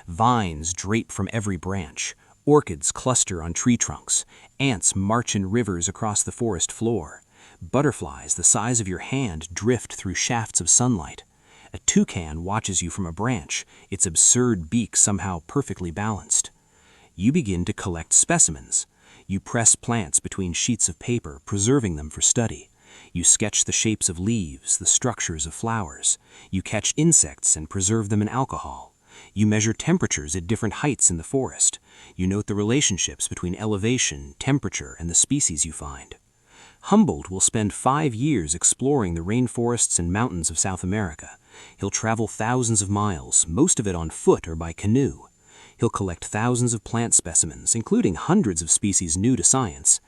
Vines drape from every branch, orchids cluster on tree trunks, ants march in rivers across the forest floor. Butterflies the size of your hand drift through shafts of sunlight. A toucan watches you from a branch, its absurd beak somehow perfectly balanced. You begin to collect specimens. You press plants between sheets of paper, preserving them for study. You sketch the shapes of leaves, the structures of flowers. You catch insects and preserve them in alcohol. You measure temperatures at different heights in the forest. You note the relationships between elevation, temperature, and the species you find. Humboldt will spend 5 years exploring the rainforests and mountains of South America. He'll travel thousands of miles, most of it on foot or by canoe. He'll collect thousands of plant specimens, including hundreds of species new to science.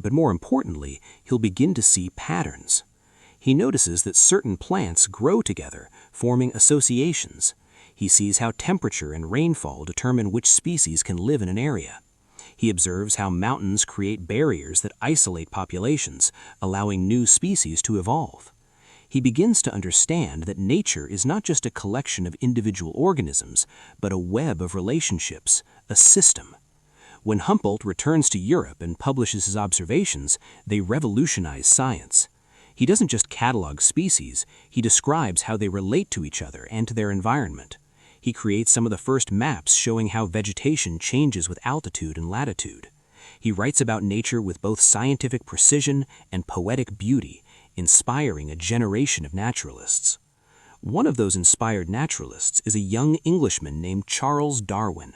But more importantly, he'll begin to see patterns. He notices that certain plants grow together, forming associations. He sees how temperature and rainfall determine which species can live in an area. He observes how mountains create barriers that isolate populations, allowing new species to evolve. He begins to understand that nature is not just a collection of individual organisms, but a web of relationships, a system. When Humboldt returns to Europe and publishes his observations, they revolutionize science. He doesn't just catalog species, he describes how they relate to each other and to their environment. He creates some of the first maps showing how vegetation changes with altitude and latitude. He writes about nature with both scientific precision and poetic beauty, inspiring a generation of naturalists. One of those inspired naturalists is a young Englishman named Charles Darwin.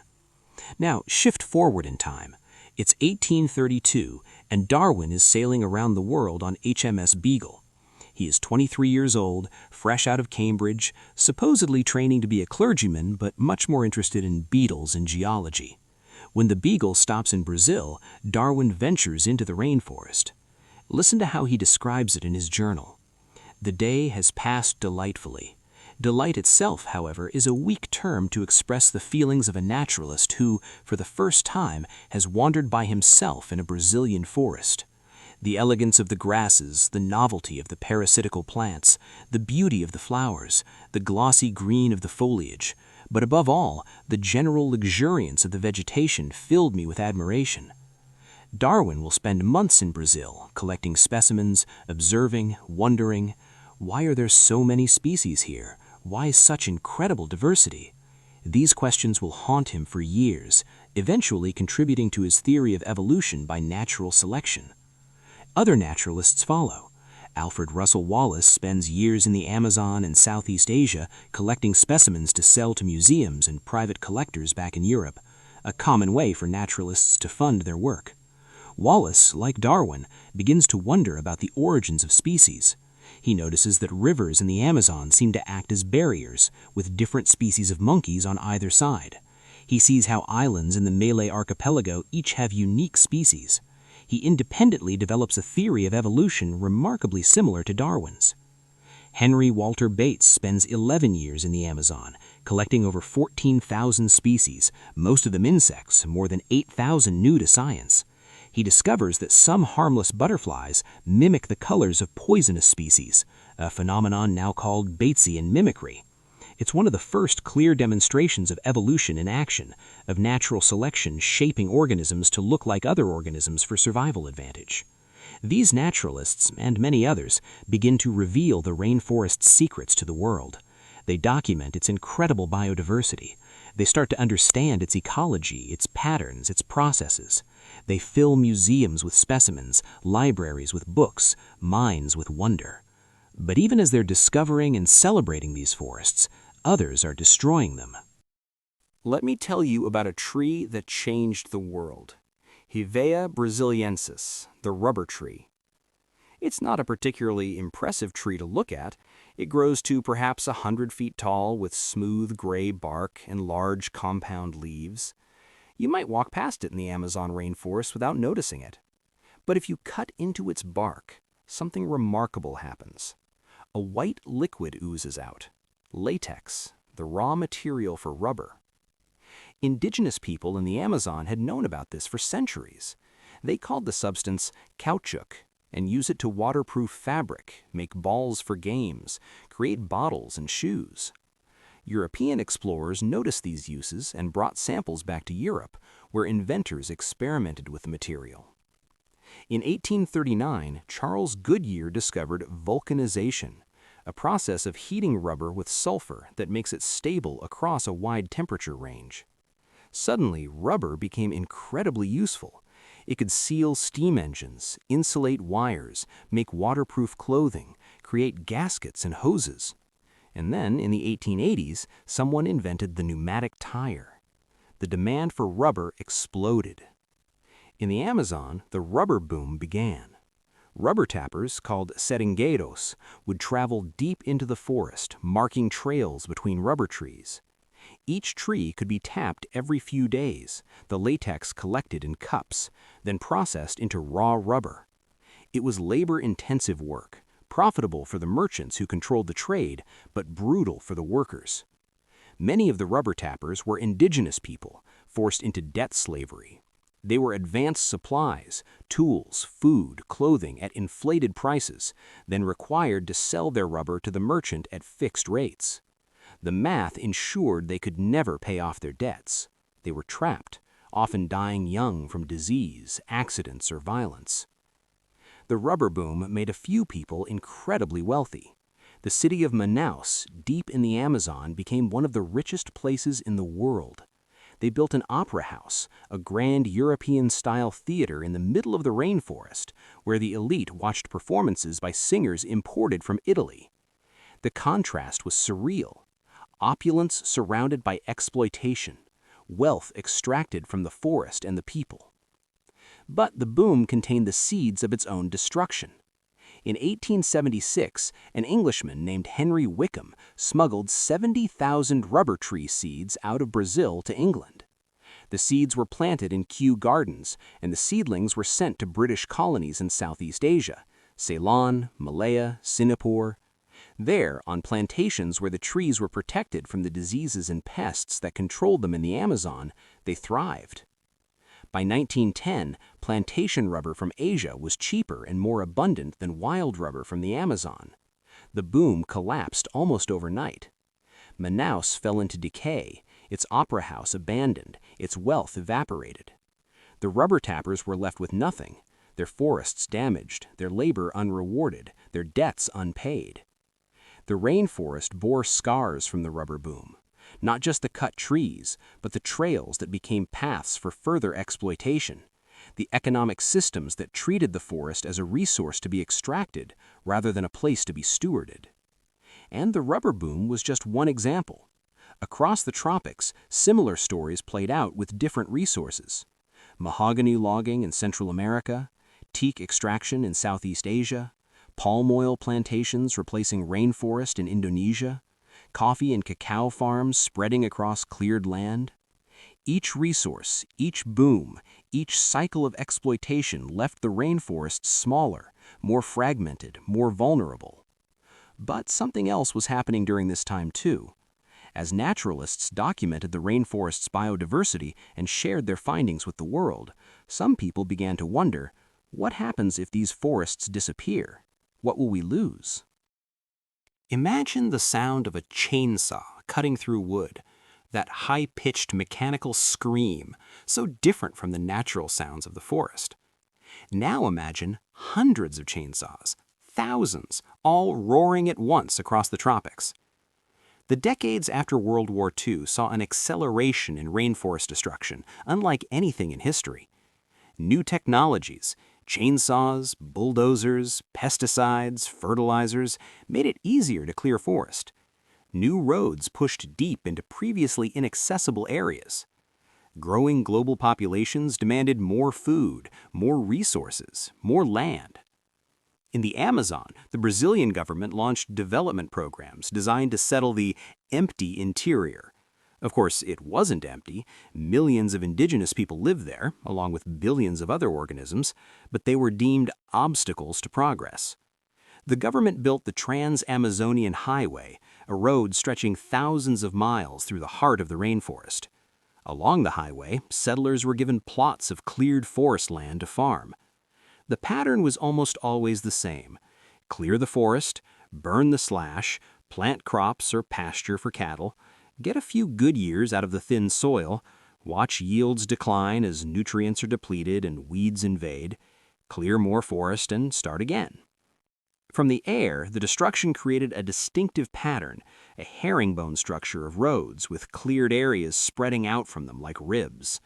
Now, shift forward in time. It's 1832, and Darwin is sailing around the world on HMS Beagle. He is 23 years old, fresh out of Cambridge, supposedly training to be a clergyman, but much more interested in beetles and geology. When the Beagle stops in Brazil, Darwin ventures into the rainforest. Listen to how he describes it in his journal. The day has passed delightfully. Delight itself, however, is a weak term to express the feelings of a naturalist who, for the first time, has wandered by himself in a Brazilian forest. The elegance of the grasses, the novelty of the parasitical plants, the beauty of the flowers, the glossy green of the foliage, but above all, the general luxuriance of the vegetation filled me with admiration. Darwin will spend months in Brazil, collecting specimens, observing, wondering, why are there so many species here? Why such incredible diversity? These questions will haunt him for years, eventually contributing to his theory of evolution by natural selection. Other naturalists follow. Alfred Russel Wallace spends years in the Amazon and Southeast Asia collecting specimens to sell to museums and private collectors back in Europe, a common way for naturalists to fund their work. Wallace, like Darwin, begins to wonder about the origins of species. He notices that rivers in the Amazon seem to act as barriers, with different species of monkeys on either side. He sees how islands in the Malay archipelago each have unique species. He independently develops a theory of evolution remarkably similar to Darwin's. Henry Walter Bates spends 11 years in the Amazon, collecting over 14,000 species, most of them insects, more than 8,000 new to science. He discovers that some harmless butterflies mimic the colors of poisonous species, a phenomenon now called Batesian mimicry. It's one of the first clear demonstrations of evolution in action, of natural selection shaping organisms to look like other organisms for survival advantage. These naturalists, and many others, begin to reveal the rainforest's secrets to the world. They document its incredible biodiversity. They start to understand its ecology, its patterns, its processes. They fill museums with specimens, libraries with books, minds with wonder. But even as they're discovering and celebrating these forests, others are destroying them. Let me tell you about a tree that changed the world. Hevea brasiliensis, the rubber tree. It's not a particularly impressive tree to look at. It grows to perhaps 100 feet tall with smooth gray bark and large compound leaves. You might walk past it in the Amazon rainforest without noticing it. But if you cut into its bark, something remarkable happens. A white liquid oozes out. Latex, the raw material for rubber. Indigenous people in the Amazon had known about this for centuries. They called the substance caoutchouc and use it to waterproof fabric, make balls for games, create bottles and shoes. European explorers noticed these uses and brought samples back to Europe, where inventors experimented with the material. In 1839, Charles Goodyear discovered vulcanization, a process of heating rubber with sulfur that makes it stable across a wide temperature range. Suddenly, rubber became incredibly useful. It could seal steam engines, insulate wires, make waterproof clothing, create gaskets and hoses. And then, in the 1880s, someone invented the pneumatic tire. The demand for rubber exploded. In the Amazon, the rubber boom began. Rubber tappers, called seringueiros, would travel deep into the forest, marking trails between rubber trees. Each tree could be tapped every few days, the latex collected in cups, then processed into raw rubber. It was labor-intensive work, profitable for the merchants who controlled the trade, but brutal for the workers. Many of the rubber tappers were indigenous people, forced into debt slavery. They were advanced supplies, tools, food, clothing at inflated prices, then required to sell their rubber to the merchant at fixed rates. The math ensured they could never pay off their debts. They were trapped, often dying young from disease, accidents, or violence. The rubber boom made a few people incredibly wealthy. The city of Manaus, deep in the Amazon, became one of the richest places in the world. They built an opera house, a grand European-style theater in the middle of the rainforest, where the elite watched performances by singers imported from Italy. The contrast was surreal. Opulence surrounded by exploitation, wealth extracted from the forest and the people. But the boom contained the seeds of its own destruction. In 1876, an Englishman named Henry Wickham smuggled 70,000 rubber tree seeds out of Brazil to England. The seeds were planted in Kew Gardens, and the seedlings were sent to British colonies in Southeast Asia, Ceylon, Malaya, Singapore. There, on plantations where the trees were protected from the diseases and pests that controlled them in the Amazon, they thrived. By 1910, plantation rubber from Asia was cheaper and more abundant than wild rubber from the Amazon. The boom collapsed almost overnight. Manaus fell into decay, its opera house abandoned, its wealth evaporated. The rubber tappers were left with nothing, their forests damaged, their labor unrewarded, their debts unpaid. The rainforest bore scars from the rubber boom. Not just the cut trees, but the trails that became paths for further exploitation, the economic systems that treated the forest as a resource to be extracted rather than a place to be stewarded. And the rubber boom was just one example. Across the tropics, similar stories played out with different resources. Mahogany logging in Central America, teak extraction in Southeast Asia, palm oil plantations replacing rainforest in Indonesia, coffee and cacao farms spreading across cleared land. Each resource, each boom, each cycle of exploitation left the rainforests smaller, more fragmented, more vulnerable. But something else was happening during this time too. As naturalists documented the rainforest's biodiversity and shared their findings with the world, some people began to wonder, what happens if these forests disappear? What will we lose? Imagine the sound of a chainsaw cutting through wood, that high-pitched mechanical scream, so different from the natural sounds of the forest. Now imagine hundreds of chainsaws, thousands, all roaring at once across the tropics. The decades after World War II saw an acceleration in rainforest destruction, unlike anything in history. New technologies, chainsaws, bulldozers, pesticides, fertilizers, made it easier to clear forest. New roads pushed deep into previously inaccessible areas. Growing global populations demanded more food, more resources, more land. In the Amazon, the Brazilian government launched development programs designed to settle the empty interior. Of course, it wasn't empty. Millions of indigenous people live there, along with billions of other organisms, but they were deemed obstacles to progress. The government built the Trans-Amazonian Highway, a road stretching thousands of miles through the heart of the rainforest. Along the highway, settlers were given plots of cleared forest land to farm. The pattern was almost always the same. Clear the forest, burn the slash, plant crops or pasture for cattle, get a few good years out of the thin soil, watch yields decline as nutrients are depleted and weeds invade, clear more forest and start again. From the air, the destruction created a distinctive pattern, a herringbone structure of roads with cleared areas spreading out from them like ribs.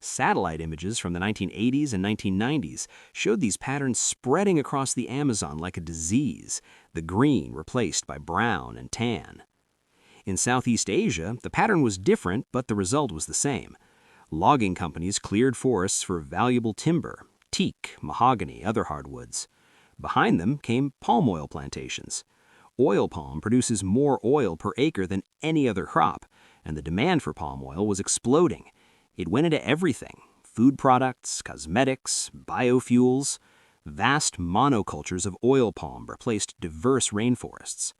Satellite images from the 1980s and 1990s showed these patterns spreading across the Amazon like a disease, the green replaced by brown and tan. In Southeast Asia, the pattern was different, but the result was the same. Logging companies cleared forests for valuable timber, teak, mahogany, other hardwoods. Behind them came palm oil plantations. Oil palm produces more oil per acre than any other crop, and the demand for palm oil was exploding. It went into everything: food products, cosmetics, biofuels. Vast monocultures of oil palm replaced diverse rainforests.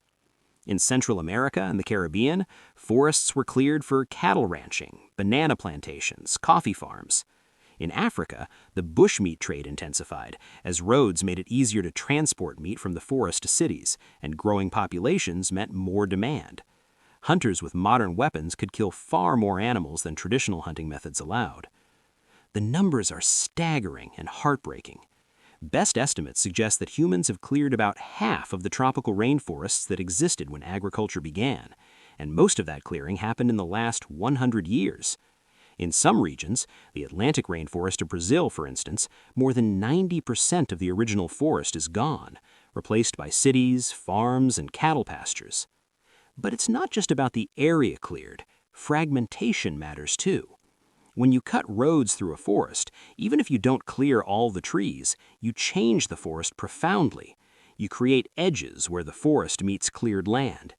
In Central America and the Caribbean, forests were cleared for cattle ranching, banana plantations, coffee farms. In Africa, the bushmeat trade intensified, as roads made it easier to transport meat from the forest to cities, and growing populations meant more demand. Hunters with modern weapons could kill far more animals than traditional hunting methods allowed. The numbers are staggering and heartbreaking. Best estimates suggest that humans have cleared about half of the tropical rainforests that existed when agriculture began, and most of that clearing happened in the last 100 years. In some regions, the Atlantic rainforest of Brazil, for instance, more than 90% of the original forest is gone, replaced by cities, farms, and cattle pastures. But it's not just about the area cleared. Fragmentation matters too. When you cut roads through a forest, even if you don't clear all the trees, you change the forest profoundly. You create edges where the forest meets cleared land.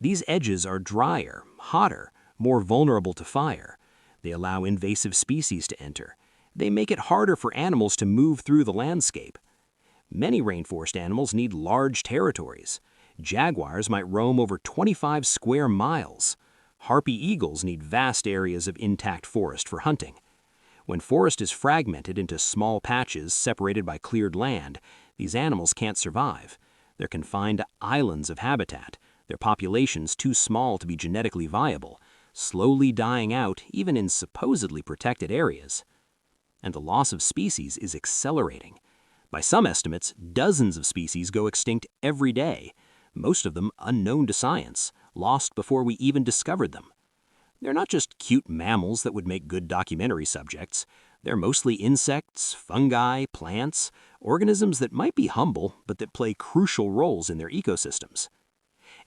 These edges are drier, hotter, more vulnerable to fire. They allow invasive species to enter. They make it harder for animals to move through the landscape. Many rainforest animals need large territories. Jaguars might roam over 25 square miles. Harpy eagles need vast areas of intact forest for hunting. When forest is fragmented into small patches separated by cleared land, these animals can't survive. They're confined to islands of habitat, their populations too small to be genetically viable, slowly dying out even in supposedly protected areas. And the loss of species is accelerating. By some estimates, dozens of species go extinct every day, most of them unknown to science, lost before we even discovered them. They're not just cute mammals that would make good documentary subjects. They're mostly insects, fungi, plants, organisms that might be humble but that play crucial roles in their ecosystems.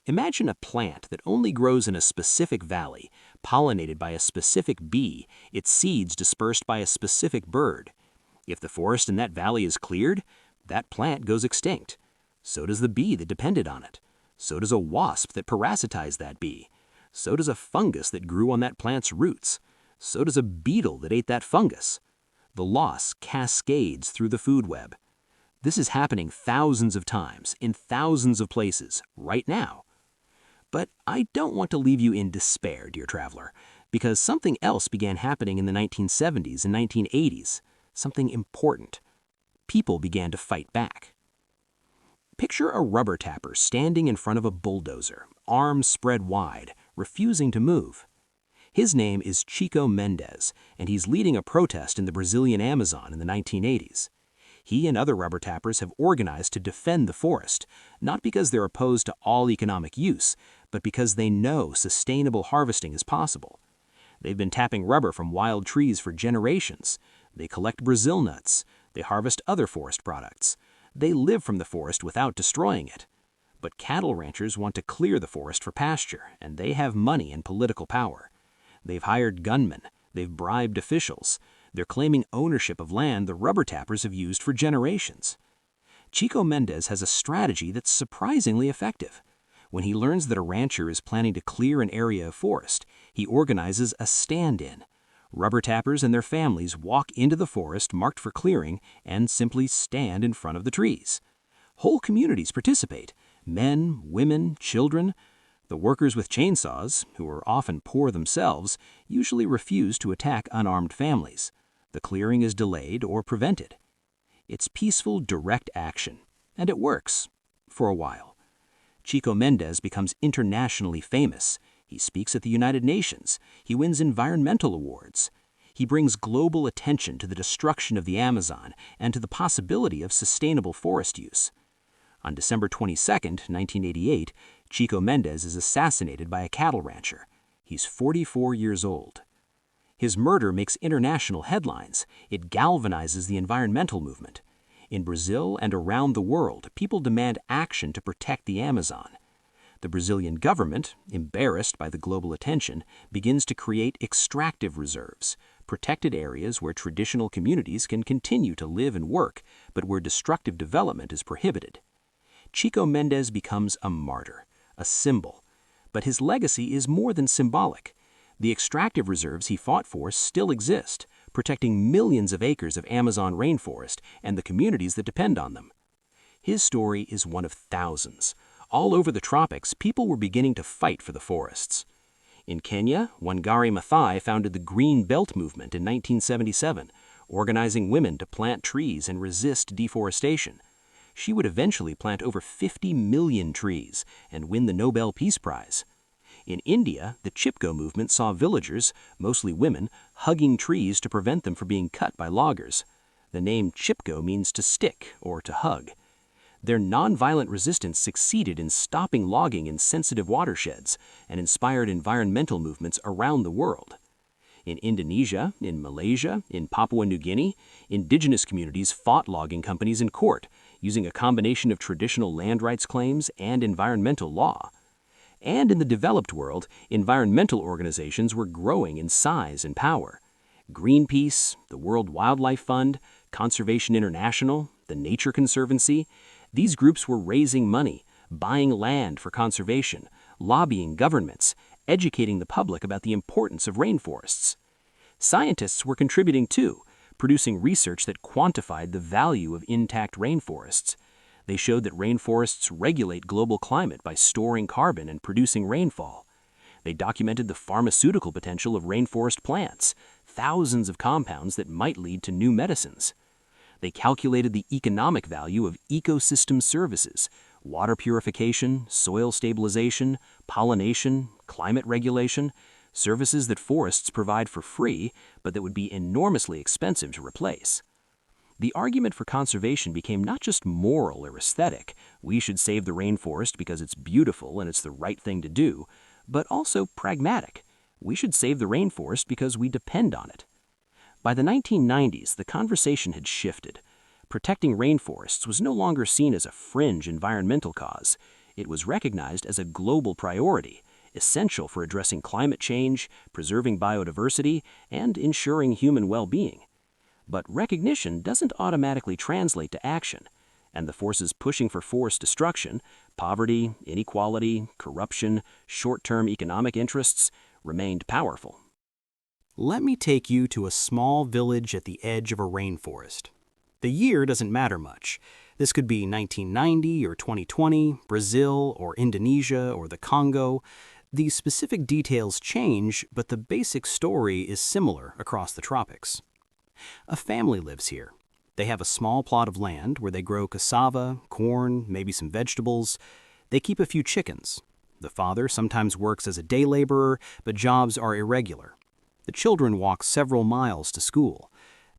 Imagine a plant that only grows in a specific valley, pollinated by a specific bee, its seeds dispersed by a specific bird. If the forest in that valley is cleared, that plant goes extinct. So does the bee that depended on it. So does a wasp that parasitized that bee. So does a fungus that grew on that plant's roots. So does a beetle that ate that fungus. The loss cascades through the food web. This is happening thousands of times, in thousands of places, right now. But I don't want to leave you in despair, dear traveler, because something else began happening in the 1970s and 1980s, something important. People began to fight back. Picture a rubber tapper standing in front of a bulldozer, arms spread wide, refusing to move. His name is Chico Mendes, and he's leading a protest in the Brazilian Amazon in the 1980s. He and other rubber tappers have organized to defend the forest, not because they're opposed to all economic use, but because they know sustainable harvesting is possible. They've been tapping rubber from wild trees for generations. They collect Brazil nuts. They harvest other forest products. They live from the forest without destroying it. But cattle ranchers want to clear the forest for pasture, and they have money and political power. They've hired gunmen. They've bribed officials. They're claiming ownership of land the rubber tappers have used for generations. Chico Mendes has a strategy that's surprisingly effective. When he learns that a rancher is planning to clear an area of forest, he organizes a stand-in. Rubber tappers and their families walk into the forest marked for clearing and simply stand in front of the trees. Whole communities participate: men, women, children. The workers with chainsaws, who are often poor themselves, usually refuse to attack unarmed families. The clearing is delayed or prevented. It's peaceful, direct action, and it works, for a while. Chico Mendes becomes internationally famous. He speaks at the United Nations. He wins environmental awards. He brings global attention to the destruction of the Amazon and to the possibility of sustainable forest use. On December 22, 1988, Chico Mendes is assassinated by a cattle rancher. He's 44 years old. His murder makes international headlines. It galvanizes the environmental movement. In Brazil and around the world, people demand action to protect the Amazon. The Brazilian government, embarrassed by the global attention, begins to create extractive reserves, protected areas where traditional communities can continue to live and work, but where destructive development is prohibited. Chico Mendes becomes a martyr, a symbol. But his legacy is more than symbolic. The extractive reserves he fought for still exist, protecting millions of acres of Amazon rainforest and the communities that depend on them. His story is one of thousands. All over the tropics, people were beginning to fight for the forests. In Kenya, Wangari Maathai founded the Green Belt movement in 1977, organizing women to plant trees and resist deforestation. She would eventually plant over 50 million trees and win the Nobel Peace Prize. In India, the Chipko movement saw villagers, mostly women, hugging trees to prevent them from being cut by loggers. The name Chipko means to stick or to hug. Their nonviolent resistance succeeded in stopping logging in sensitive watersheds and inspired environmental movements around the world. In Indonesia, in Malaysia, in Papua New Guinea, indigenous communities fought logging companies in court, using a combination of traditional land rights claims and environmental law. And in the developed world, environmental organizations were growing in size and power. Greenpeace, the World Wildlife Fund, Conservation International, the Nature Conservancy, these groups were raising money, buying land for conservation, lobbying governments, educating the public about the importance of rainforests. Scientists were contributing too, producing research that quantified the value of intact rainforests. They showed that rainforests regulate global climate by storing carbon and producing rainfall. They documented the pharmaceutical potential of rainforest plants, thousands of compounds that might lead to new medicines. They calculated the economic value of ecosystem services, water purification, soil stabilization, pollination, climate regulation, services that forests provide for free, but that would be enormously expensive to replace. The argument for conservation became not just moral or aesthetic, we should save the rainforest because it's beautiful and it's the right thing to do, but also pragmatic. We should save the rainforest because we depend on it. By the 1990s, the conversation had shifted. Protecting rainforests was no longer seen as a fringe environmental cause. It was recognized as a global priority, essential for addressing climate change, preserving biodiversity, and ensuring human well-being. But recognition doesn't automatically translate to action, and the forces pushing for forest destruction, poverty, inequality, corruption, short-term economic interests, remained powerful. Let me take you to a small village at the edge of a rainforest. The year doesn't matter much. This could be 1990 or 2020, Brazil or Indonesia or the Congo. These specific details change, but the basic story is similar across the tropics. A family lives here. They have a small plot of land where they grow cassava, corn, maybe some vegetables. They keep a few chickens. The father sometimes works as a day laborer, but jobs are irregular. The children walk several miles to school.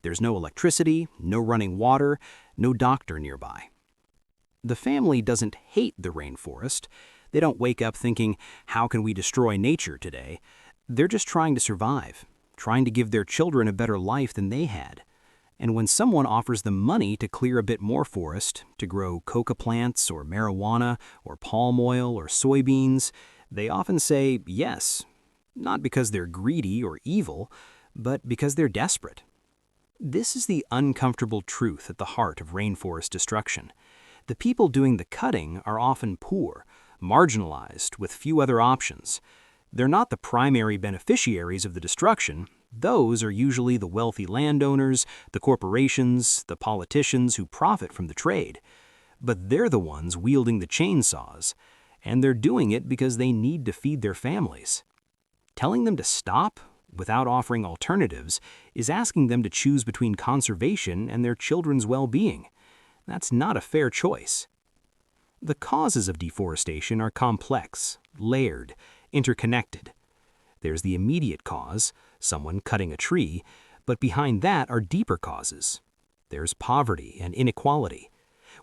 There's no electricity, no running water, no doctor nearby. The family doesn't hate the rainforest. They don't wake up thinking, how can we destroy nature today? They're just trying to survive, trying to give their children a better life than they had. And when someone offers them money to clear a bit more forest, to grow coca plants or marijuana or palm oil or soybeans, they often say yes, not because they're greedy or evil, but because they're desperate. This is the uncomfortable truth at the heart of rainforest destruction. The people doing the cutting are often poor, marginalized, with few other options. They're not the primary beneficiaries of the destruction. Those are usually the wealthy landowners, the corporations, the politicians who profit from the trade. But they're the ones wielding the chainsaws, and they're doing it because they need to feed their families. Telling them to stop, without offering alternatives, is asking them to choose between conservation and their children's well-being. That's not a fair choice. The causes of deforestation are complex, layered, interconnected. There's the immediate cause, someone cutting a tree, but behind that are deeper causes. There's poverty and inequality.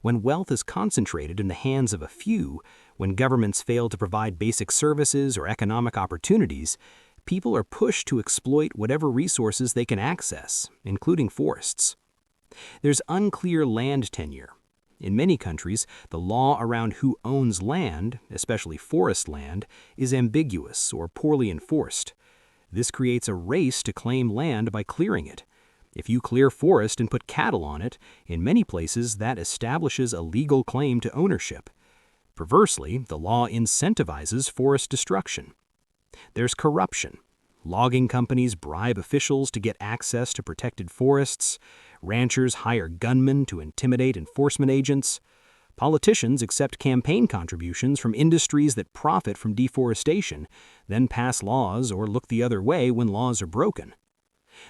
When wealth is concentrated in the hands of a few, when governments fail to provide basic services or economic opportunities, people are pushed to exploit whatever resources they can access, including forests. There's unclear land tenure. In many countries, the law around who owns land, especially forest land, is ambiguous or poorly enforced. This creates a race to claim land by clearing it. If you clear forest and put cattle on it, in many places that establishes a legal claim to ownership. Perversely, the law incentivizes forest destruction. There's corruption. Logging companies bribe officials to get access to protected forests. Ranchers hire gunmen to intimidate enforcement agents. Politicians accept campaign contributions from industries that profit from deforestation, then pass laws or look the other way when laws are broken.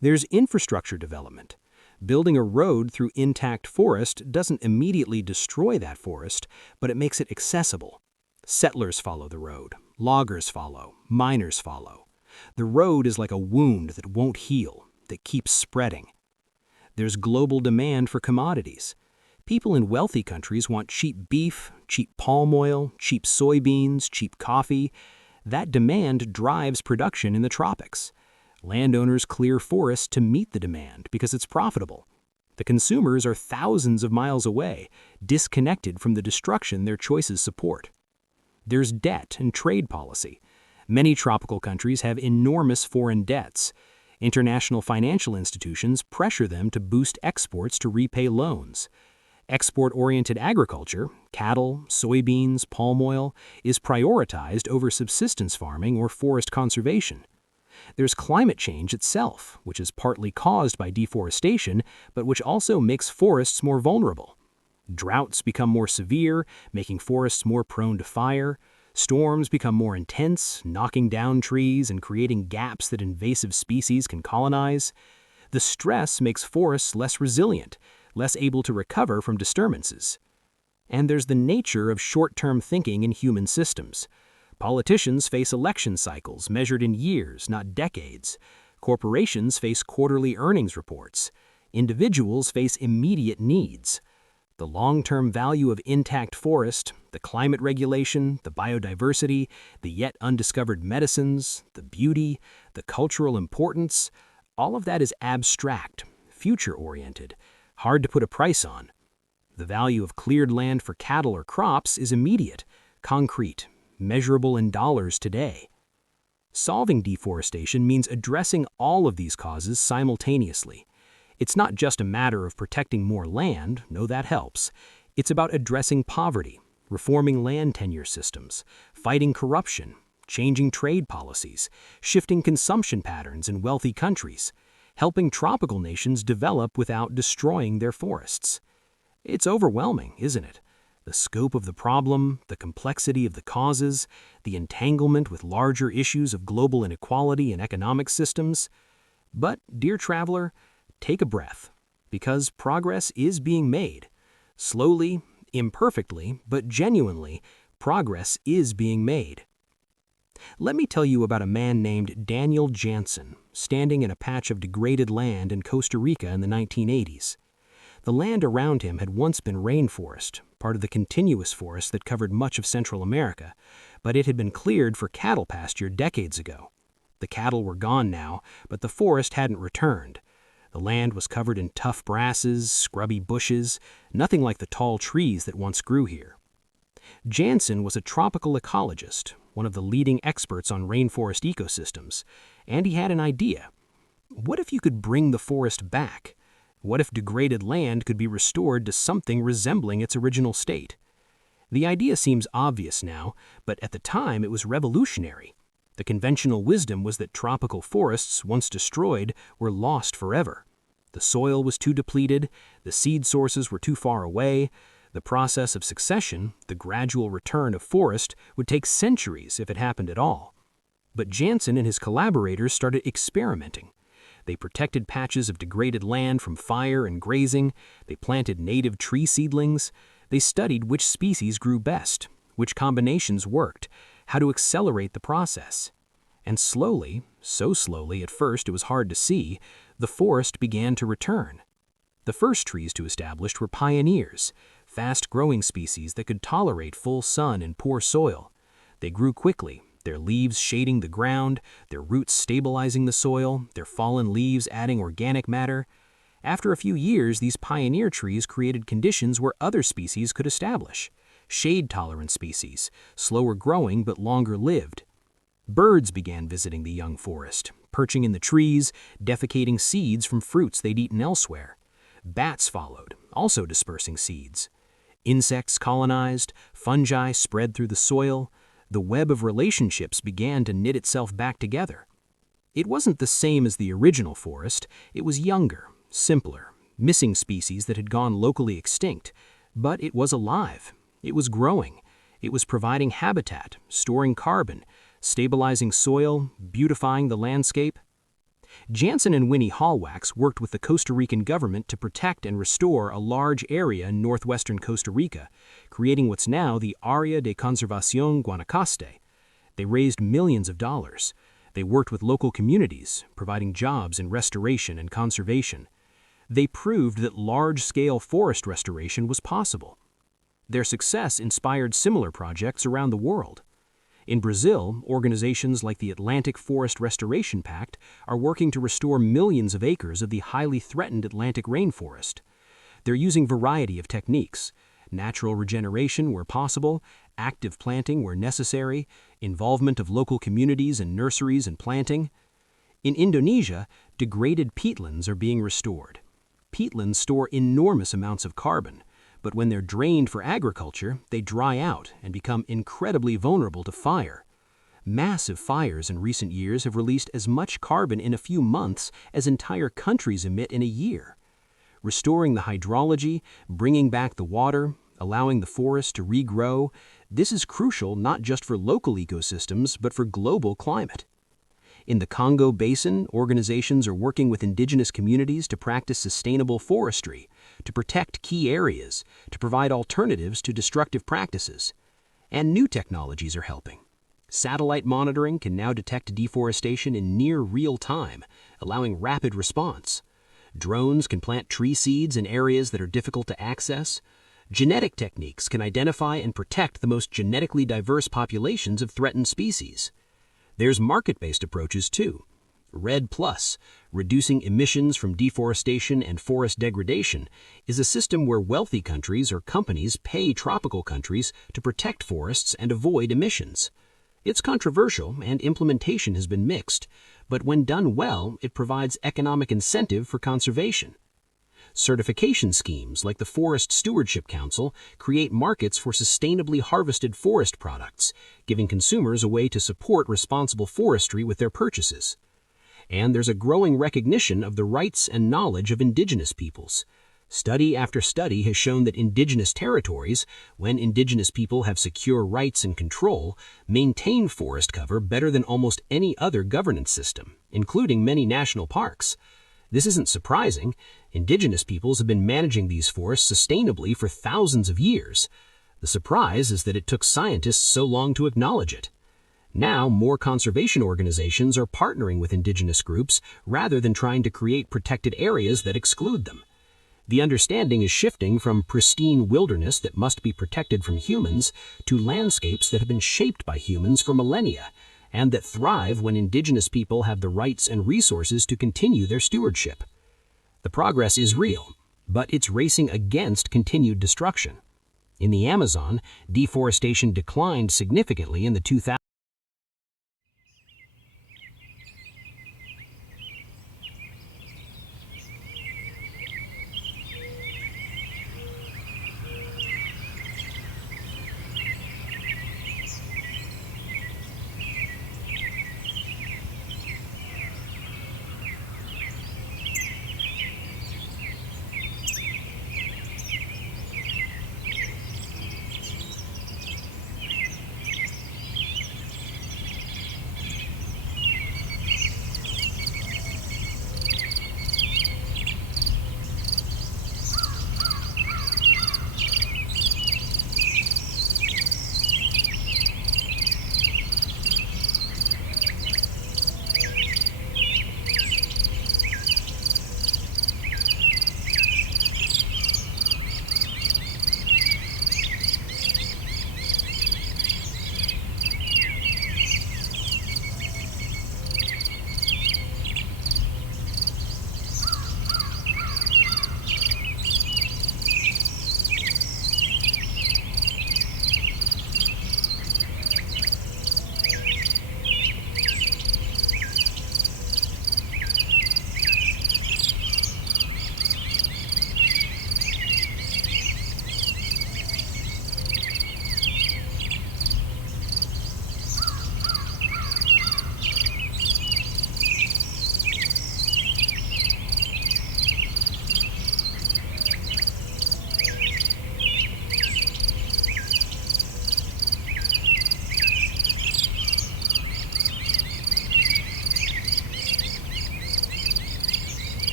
There's infrastructure development. Building a road through intact forest doesn't immediately destroy that forest, but it makes it accessible. Settlers follow the road. Loggers follow. Miners follow. The road is like a wound that won't heal, that keeps spreading. There's global demand for commodities. People in wealthy countries want cheap beef, cheap palm oil, cheap soybeans, cheap coffee. That demand drives production in the tropics. Landowners clear forests to meet the demand because it's profitable. The consumers are thousands of miles away, disconnected from the destruction their choices support. There's debt and trade policy. Many tropical countries have enormous foreign debts. International financial institutions pressure them to boost exports to repay loans. Export-oriented agriculture, cattle, soybeans, palm oil, is prioritized over subsistence farming or forest conservation. There's climate change itself, which is partly caused by deforestation, but which also makes forests more vulnerable. Droughts become more severe, making forests more prone to fire. Storms become more intense, knocking down trees and creating gaps that invasive species can colonize. The stress makes forests less resilient, less able to recover from disturbances. And there's the nature of short-term thinking in human systems. Politicians face election cycles measured in years, not decades. Corporations face quarterly earnings reports. Individuals face immediate needs. The long-term value of intact forest, the climate regulation, the biodiversity, the yet undiscovered medicines, the beauty, the cultural importance, all of that is abstract, future-oriented, hard to put a price on. The value of cleared land for cattle or crops is immediate, concrete, measurable in dollars today. Solving deforestation means addressing all of these causes simultaneously. It's not just a matter of protecting more land, no, that helps. It's about addressing poverty, reforming land tenure systems, fighting corruption, changing trade policies, shifting consumption patterns in wealthy countries, helping tropical nations develop without destroying their forests. It's overwhelming, isn't it? The scope of the problem, the complexity of the causes, the entanglement with larger issues of global inequality and economic systems. But, dear traveler, take a breath, because progress is being made. Slowly, imperfectly, but genuinely, progress is being made. Let me tell you about a man named Daniel Jansen, standing in a patch of degraded land in Costa Rica in the 1980s. The land around him had once been rainforest, part of the continuous forest that covered much of Central America, but it had been cleared for cattle pasture decades ago. The cattle were gone now, but the forest hadn't returned. The land was covered in tough grasses, scrubby bushes, nothing like the tall trees that once grew here. Jansen was a tropical ecologist, one of the leading experts on rainforest ecosystems, and he had an idea. What if you could bring the forest back? What if degraded land could be restored to something resembling its original state? The idea seems obvious now, but at the time it was revolutionary. The conventional wisdom was that tropical forests, once destroyed, were lost forever. The soil was too depleted, the seed sources were too far away. The process of succession, the gradual return of forest, would take centuries if it happened at all. But Jansen and his collaborators started experimenting. They protected patches of degraded land from fire and grazing. They planted native tree seedlings. They studied which species grew best, which combinations worked, how to accelerate the process. And slowly, so slowly at first it was hard to see, the forest began to return. The first trees to establish were pioneers, fast-growing species that could tolerate full sun and poor soil. They grew quickly, their leaves shading the ground, their roots stabilizing the soil, their fallen leaves adding organic matter. After a few years, these pioneer trees created conditions where other species could establish. Shade-tolerant species, slower growing but longer lived. Birds began visiting the young forest, perching in the trees, defecating seeds from fruits they'd eaten elsewhere. Bats followed, also dispersing seeds. Insects colonized, fungi spread through the soil. The web of relationships began to knit itself back together. It wasn't the same as the original forest. It was younger, simpler, missing species that had gone locally extinct. But it was alive. It was growing. It was providing habitat, storing carbon, stabilizing soil, beautifying the landscape. Jansen and Winnie Hallwax worked with the Costa Rican government to protect and restore a large area in northwestern Costa Rica, creating what's now the Área de Conservación Guanacaste. They raised millions of dollars. They worked with local communities, providing jobs in restoration and conservation. They proved that large-scale forest restoration was possible. Their success inspired similar projects around the world. In Brazil, organizations like the Atlantic Forest Restoration Pact are working to restore millions of acres of the highly threatened Atlantic rainforest. They're using a variety of techniques: natural regeneration where possible, active planting where necessary, involvement of local communities and nurseries and planting. In Indonesia, degraded peatlands are being restored. Peatlands store enormous amounts of carbon, but when they're drained for agriculture, they dry out and become incredibly vulnerable to fire. Massive fires in recent years have released as much carbon in a few months as entire countries emit in a year. Restoring the hydrology, bringing back the water, allowing the forest to regrow, this is crucial not just for local ecosystems, but for global climate. In the Congo Basin, organizations are working with indigenous communities to practice sustainable forestry, to protect key areas, to provide alternatives to destructive practices. And new technologies are helping. Satellite monitoring can now detect deforestation in near real time, allowing rapid response. Drones can plant tree seeds in areas that are difficult to access. Genetic techniques can identify and protect the most genetically diverse populations of threatened species. There's market-based approaches too. REDD+, reducing emissions from deforestation and forest degradation, is a system where wealthy countries or companies pay tropical countries to protect forests and avoid emissions. It's controversial and implementation has been mixed, but when done well, it provides economic incentive for conservation. Certification schemes like the Forest Stewardship Council create markets for sustainably harvested forest products, giving consumers a way to support responsible forestry with their purchases. And there's a growing recognition of the rights and knowledge of indigenous peoples. Study after study has shown that indigenous territories, when indigenous people have secure rights and control, maintain forest cover better than almost any other governance system, including many national parks. This isn't surprising. Indigenous peoples have been managing these forests sustainably for thousands of years. The surprise is that it took scientists so long to acknowledge it. Now, more conservation organizations are partnering with indigenous groups rather than trying to create protected areas that exclude them. The understanding is shifting from pristine wilderness that must be protected from humans to landscapes that have been shaped by humans for millennia and that thrive when indigenous people have the rights and resources to continue their stewardship. The progress is real, but it's racing against continued destruction. In the Amazon, deforestation declined significantly in the 2000s.